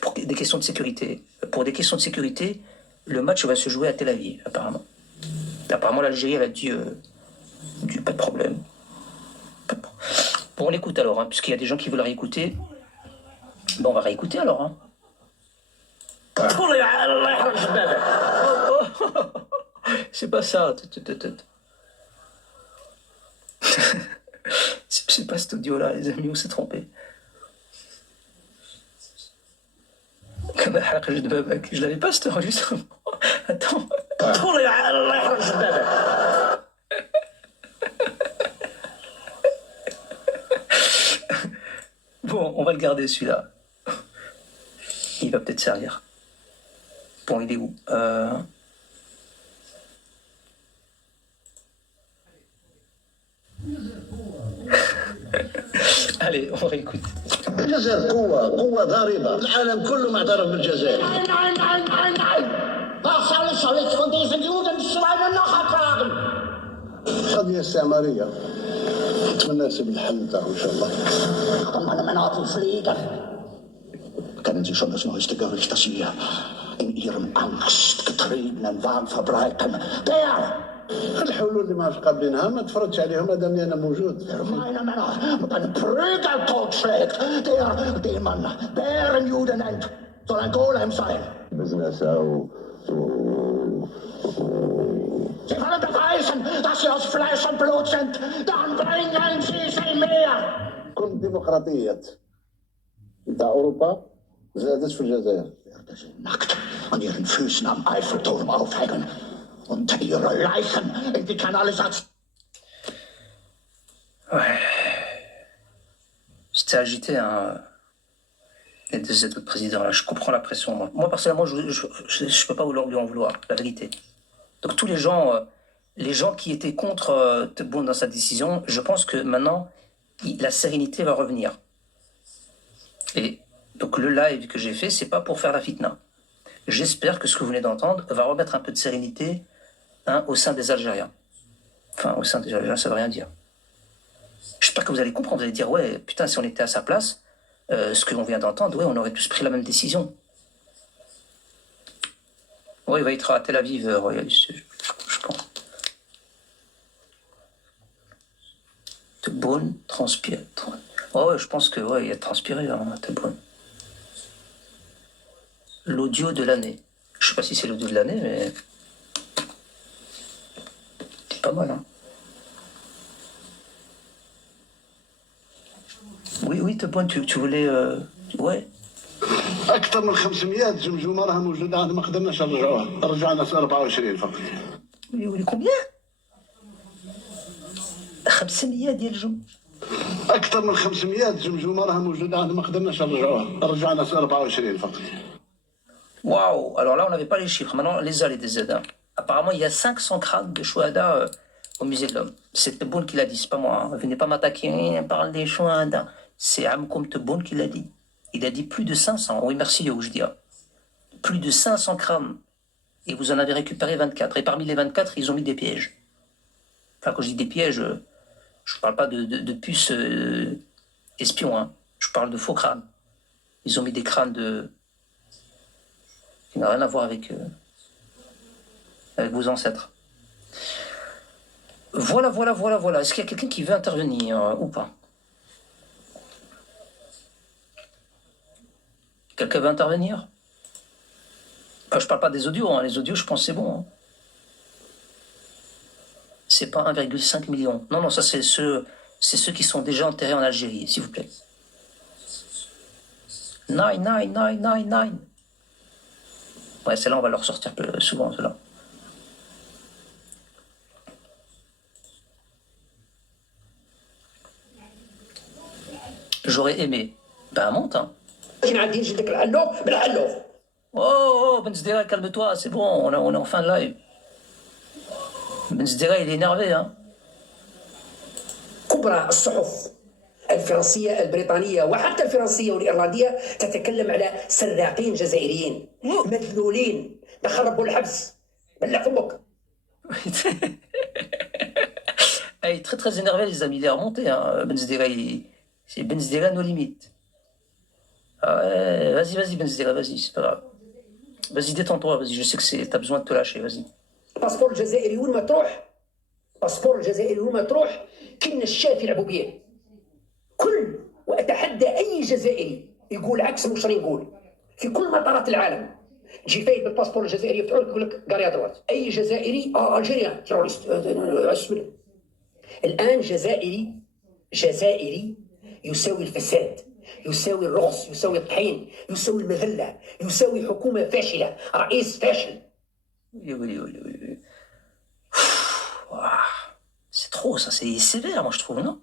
Pour des questions de sécurité. Pour des questions de sécurité, le match va se jouer à Tel Aviv, apparemment. Apparemment, l'Algérie, elle a dit pas de problème. Bon, on l'écoute alors, hein, puisqu'il y a des gens qui veulent réécouter. Bon, on va réécouter alors. Hein. C'est pas ça. C'est pas cet audio-là, les amis, on s'est trompé. Je l'avais pas cet enregistrement. Attends. Bon, on va le garder celui-là. Il va peut-être servir. Bon, il est où Allez, on réécoute. الجزائر قوة ضاربة، العالم كله معترف بالجزائر. قضية استعمارية. نتمنى يصيب الحل تاعو إن شاء الله. Kennen Sie schon das neueste Gerücht, das Sie in Ihrem angstgetriebenen Wahn verbreiten? الحلول اللي ما قابلينها ما تفرجش عليهم مادام انا موجود. Meine Männer mit einem Prügel totschlägt, den man Bärenjude nennt, soll ein Golem sein. Sie wollen beweisen, dass Sie aus Fleisch und Blut sind, dann bringen Sie sie mir. كل الديمقراطيات نتاع اوروبا زادت في الجزائر. Werde sie nackt an ihren Füßen am Eiffelturm aufhängen und ihre Leichen in die Kanalisation. Ouais. C'était agité, hein. Les deux autres présidents, là. Je comprends la pression, moi. Moi, personnellement, je peux pas lui en vouloir, la vérité. Donc, tous les gens qui étaient contre Tebboune dans sa décision, je pense que maintenant, la sérénité va revenir. Et donc, le live que j'ai fait, c'est pas pour faire la fitna. J'espère que ce que vous venez d'entendre va remettre un peu de sérénité, hein, au sein des Algériens. Enfin, au sein des Algériens, ça veut rien dire. J'espère que vous allez comprendre, vous allez dire, ouais, putain, si on était à sa place, ce que l'on vient d'entendre, ouais, on aurait tous pris la même décision. Ouais, il va être à Tel Aviv, royaliste, je pense. Tebboune transpire. Ouais, je pense que, ouais, il a transpiré, hein, Tebboune. L'audio de l'année. Je sais pas si c'est l'audio de l'année, mais... c'est pas mal, hein. Oui, Tebboune, tu voulais... ouais. أكثر من 500 جمجمة راها موجودة عندنا ما قدرناش نرجعوها، رجعنا 24 فقط. Oui, combien 500 ديال الجمل. أكثر من 500 جمجمة راها موجودة عندنا ما قدرناش نرجعوها، رجعنا 24 فقط. Waouh. Alors là, on n'avait pas les chiffres. Maintenant, les a, les DZ. Apparemment, il y a 500 crânes de Chouhada au musée de l'homme. C'est Tebboune qui l'a dit, c'est pas moi. Hein. Venez pas m'attaquer, on parle des Chouhada. C'est Amkoum Tebboune qui l'a dit. Il a dit plus de 500. Oui, merci, Youjdia. Plus de 500 crânes. Et vous en avez récupéré 24. Et parmi les 24, ils ont mis des pièges. Enfin, quand je dis des pièges, je parle pas de puces espions. Hein. Je parle de faux crânes. Ils ont mis des crânes qui n'ont rien à voir avec vos ancêtres. Voilà. Est-ce qu'il y a quelqu'un qui veut intervenir ou pas? Quelqu'un veut intervenir? Enfin, je parle pas des audios, hein. Les audios, je pense que c'est bon. Hein. C'est pas 1,5 million. Non, ça c'est ceux qui sont déjà enterrés en Algérie, s'il vous plaît. 9. Ouais, celle-là, on va leur sortir plus souvent, celle-là. J'aurais aimé. Ben, monte, hein. Oh, Benzdera, calme-toi, c'est bon, on est en fin de live. Benzdera, il est énervé, hein. كبرى الصحف الفرنسية البريطانية وحتى الفرنسية والإيرلندية تتكلم على سراقين جزائريين مذلولين دخل ربوا الحبس بلع فمك Ah, il est très très énervé, les amis. Il est remonté. Hein. Benzedira, c'est Benzedira nos limites. Ah ouais, vas-y, Benzedira, vas-y, c'est pas grave. Vas-y, détends-toi, vas-y, je sais que t'as besoin de te lâcher, vas-y. الباسبور الجزائري وين ما تروح الباسبور الجزائري وين ما تروح كنا الشاف يلعبوا بيه كل واتحدى اي جزائري يقول عكس مش راني نقول في كل مطارات العالم تجي فايت بالباسبور الجزائري يفتحوا لك يقول لك كاري دروات اي جزائري الجيريان تيروريست اسمه الان جزائري يساوي الفساد يساوي الرخص يساوي الطحين يساوي المذله يساوي حكومه فاشله رئيس فاشل Oui. C'est trop, ça, c'est sévère, moi, je trouve, non?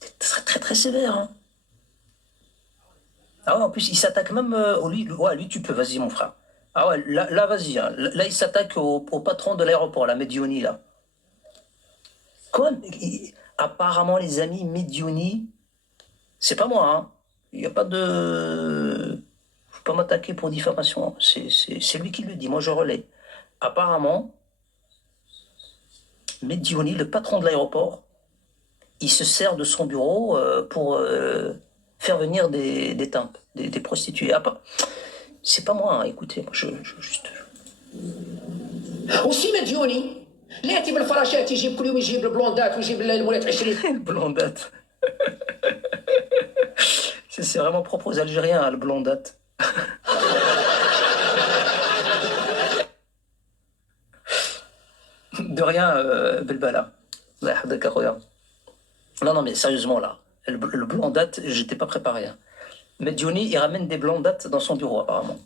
C'est très, très, très sévère, hein. Ah ouais, en plus, il s'attaque même lui, tu peux, vas-y, mon frère. Ah ouais, là vas-y, hein. Là, il s'attaque au patron de l'aéroport, la Medioni, là. Apparemment, les amis, Medioni, c'est pas moi, hein. Il n'y a pas de... Faut pas m'attaquer pour diffamation. C'est lui qui le dit, moi je relais. Apparemment, Medioni, le patron de l'aéroport, il se sert de son bureau pour faire venir des tempes, des prostituées. C'est pas moi, hein. Écoutez, moi je juste... وسي مديوني لا ياتي بالفراشات يجيب كل يوم يجيب البلوندات ويجيب المولات 20 blondate. C'est vraiment propre aux Algériens, hein, le blondate. De rien, Belbala. Non, mais sérieusement, là, le blondate, j'étais pas préparé. Hein. Mais Johnny, il ramène des blondates dans son bureau, apparemment.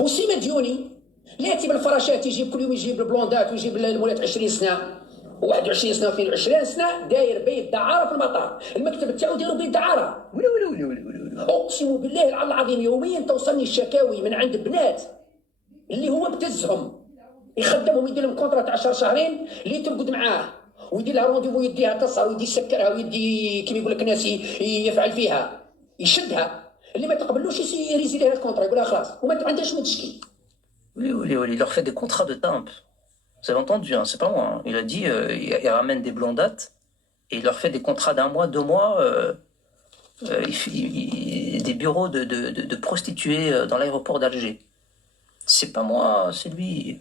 وسي مديوني لا ياتي بالفراشات يجيب كل يوم يجيب البلوندات ويجيب المولات 20 سنه و21 سنه و22 سنه داير بيت دعاره في المطار المكتب تاعو دايروا بيت دعاره ولا اقسم بالله العظيم يوميا توصلني الشكاوي من عند بنات اللي هو ابتزهم يخدمهم يدير لهم كونترا تاع شهرين اللي ترقد معاه ويدير لها رونديفو يديها تصل ويدي يسكرها ويدي كيما يقول لك الناس يفعل فيها يشدها اللي ما تقبلوش يريزي لها الكونترا يقول لها خلاص وما عندهاش ما تشكي. Oui, il leur fait des contrats de timbre. Vous avez entendu, hein, c'est pas moi. Hein. Il a dit, il ramène des blondates et il leur fait des contrats d'1 mois, 2 mois, des bureaux de prostituées dans l'aéroport d'Alger. C'est pas moi, c'est lui.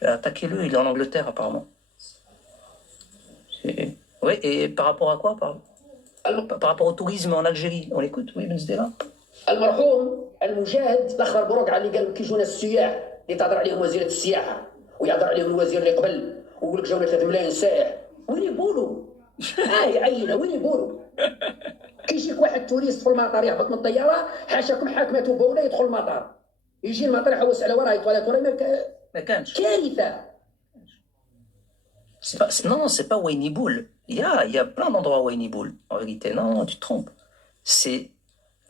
Attaquez-le, il est en Angleterre apparemment. Oui, et par rapport à quoi par rapport au tourisme en Algérie, on l'écoute, oui, Benzedira. المرحوم المجاهد الاخضر برقعه اللي قال لك يجونا السياح اللي تهضر عليهم وزيره السياحه ويهضر عليهم الوزير اللي قبل ويقول لك جاونا 3 ملايين سائح وين يقولوا؟ عينه وين يقولوا؟ كيجيك واحد توريست في المطار يهبط من الطياره حاشاكم حاكمته بوله يدخل المطار يجي المطار يحوس على وراه يطوالات وراه ما كانش كارثه. Non, c'est pas Wayne Boule. Il y a plein d'endroits où Wayne Boule. En vérité, non, tu te trompes. C'est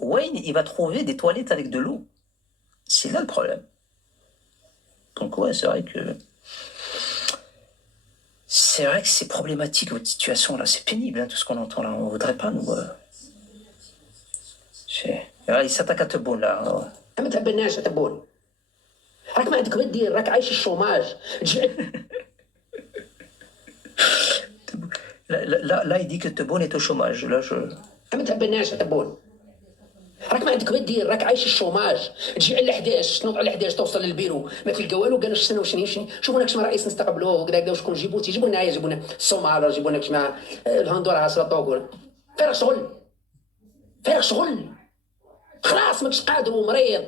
Wayne, il va trouver des toilettes avec de l'eau. C'est là le problème. Donc ouais, c'est vrai que c'est problématique votre situation là. C'est pénible hein, tout ce qu'on entend là. On voudrait pas nous. Il s'attaque à Tebboune là. ما تهبلناش تبون راك ما عندك ما دير راك عايش الشوماج. Là, il dit que Tebboune est au chômage. Là, je... ما تهبلناش تبون راك ما عندك ما دير راك عايش الشوماج تجي على 11 تنوض على 11 توصل للبيرو ما تلقى والو قالوا شنو شوفوا لنا كشما رئيس نستقبلوه وكذا وشكون جيبوا لنا جيبوا لنا الصومال جيبوا لنا كشما الهندوراس الطوغول فارغ شغل خلاص ماكش قادر ومريض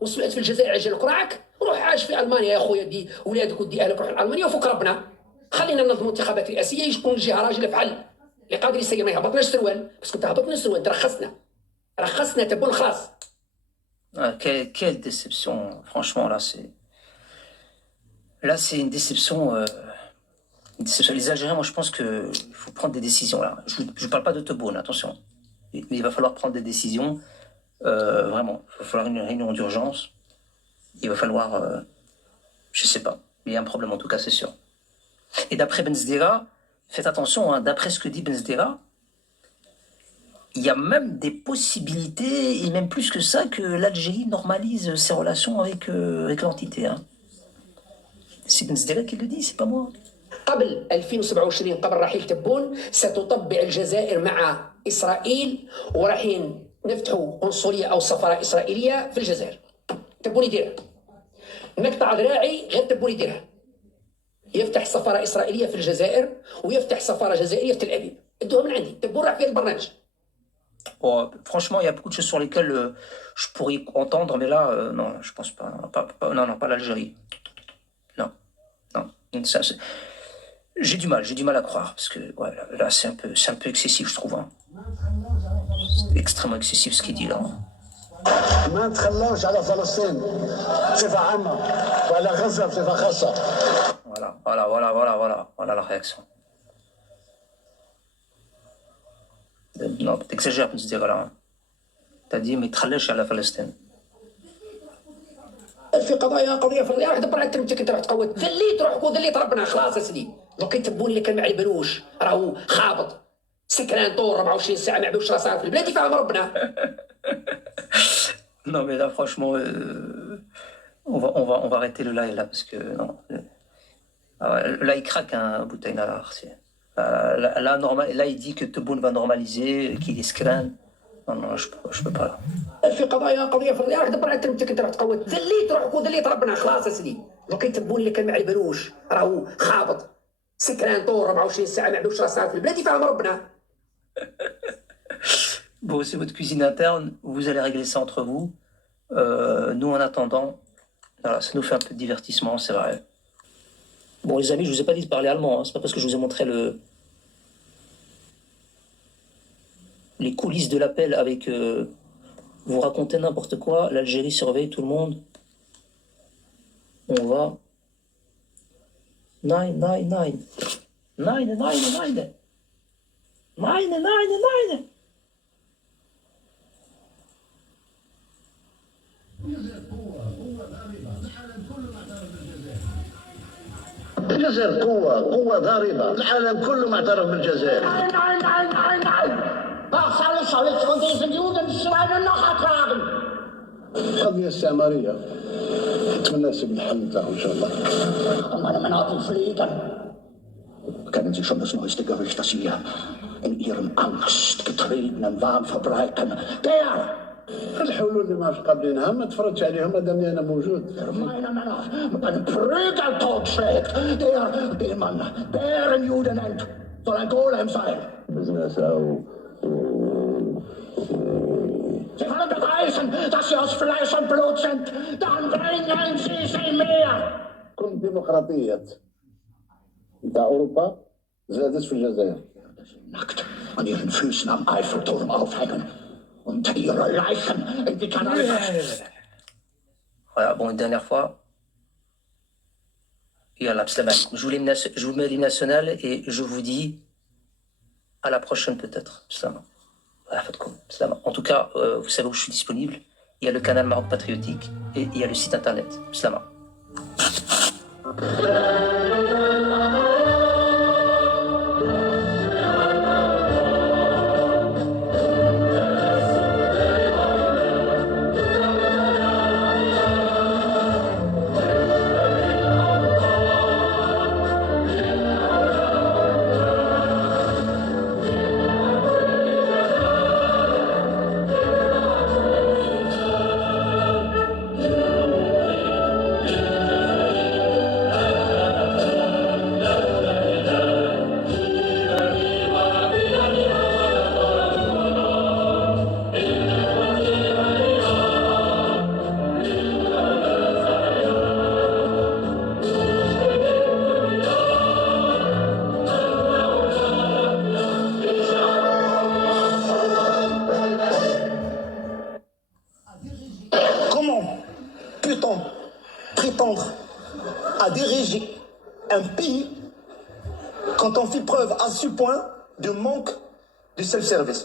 وسمعت في الجزائر عجلك راك روح عاش في المانيا يا خويا دي ولادك ودي اهلك روح لالمانيا وفك ربنا خلينا ننظموا الانتخابات الرئاسيه يكون الجهه راجل فعل اللي قادر يسير ما يهبطناش سروال بس كنت هبطنا سروال رخصنا تبون خلاص. Quelle déception, franchement, là, c'est une déception. Les Algériens, moi, je pense qu'il faut prendre des décisions, là. Je ne parle pas de Tebboune, attention. Mais il va falloir prendre des décisions, vraiment. Il va falloir une réunion d'urgence. Il va falloir, je ne sais pas. Il y a un problème, en tout cas, c'est sûr. Et d'après Benzedira, faites attention, hein, d'après ce que dit Benzedira, il y a même des possibilités, et même plus que ça, que l'Algérie normalise ses relations avec l'entité. Hein. C'est Benzela qui le dit, c'est pas moi. قبل 2027 قبل رحيل تبون ستطبع الجزائر مع إسرائيل وراح نفتحوا قنصلية أو سفارة إسرائيلية في الجزائر. تبون يديرها. نقطع ذراعي غير تبون يديرها. يفتح سفارة إسرائيلية في الجزائر ويفتح سفارة جزائرية في تل أبيب. ادوها من عندي. تبون راح في البرنامج. Bon, franchement, il y a beaucoup de choses sur lesquelles je pourrais entendre, mais là, non, je pense pas. Non, pas l'Algérie. Non. J'ai du mal à croire, parce que ouais, là c'est un peu excessif, je trouve. Hein. C'est extrêmement excessif ce qu'il dit là. ما نتخلاوش على فلسطين بصفة عامة وعلى غزة بصفة خاصة. Voilà la réaction. Non, t'exagères pour te dire là. T'as dit mais تخلاش على فلسطين. في قضيه فرديه راح دبر على كلمتك انت راح تقود ذليت روح قود ذليت ربنا خلاص يا سيدي دوك يتبوني اللي كان ما علبلوش راهو خابط سكران طور 24 ساعه ما يعبلوش راه صار في البلاد يفهم ربنا. Non mais là franchement on va arrêter le live là parce que non là il craque un bouteille là là il dit que Tebboune va normaliser qu'il est screen. Non, je peux pas là. في قضيه فرديه راح دبر على كلمتك انت راح تقود ذليت روح قود ذليت ربنا خلاص يا سيدي دوك يتبوني اللي كان ما علبلوش راهو خابط سكران طور 24 ساعه ما يعبلوش راه صار في البلاد يفهم ربنا. Bon, c'est votre cuisine interne, vous allez régler ça entre vous. Nous, en attendant, voilà, ça nous fait un peu de divertissement, c'est vrai. Bon, les amis, je vous ai pas dit de parler allemand, hein. C'est pas parce que je vous ai montré les coulisses de l'appel avec vous racontez n'importe quoi, l'Algérie surveille tout le monde. On va 9. الجزائر قوة ضاربة، العالم كله معترف بالجزائر. قضية استعمارية تناسب الحل بتاعه إن شاء الله. Meine Männer fliegen. Kennen Sie schon das neueste Gerücht, das Sie in Ihrem angstgetriebenen Wahn verbreiten? الحلول اللي ما قابلينها ما تفرجش عليهم ما دامني أنا موجود. Meine Männer mit einem Prügel totschlägt, den man Bärenjude nennt, soll ein Golem sein. Sie wollen beweisen, dass Sie aus Fleisch und Blut sind, dann bringen Sie sie mir. كل الديمقراطيات نتاع أوروبا زادت في الجزائر. Nackt an Ihren Füßen am Eiffelturm aufhängen und Ihre Leichen in die Kanäle. Voilà, bon, une dernière fois. Yallah, bslama. Je vous mets l'hymne national et je vous dis à la prochaine peut-être. Bslama. En tout cas, vous savez où je suis disponible. Il y a le canal Maroc Patriotique et il y a le site internet. Bslama. Prétendre à diriger un pays quand on fait preuve à ce point de manque de self-service.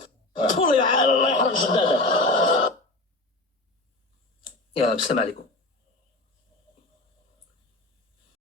Yallah, bslama alaikum.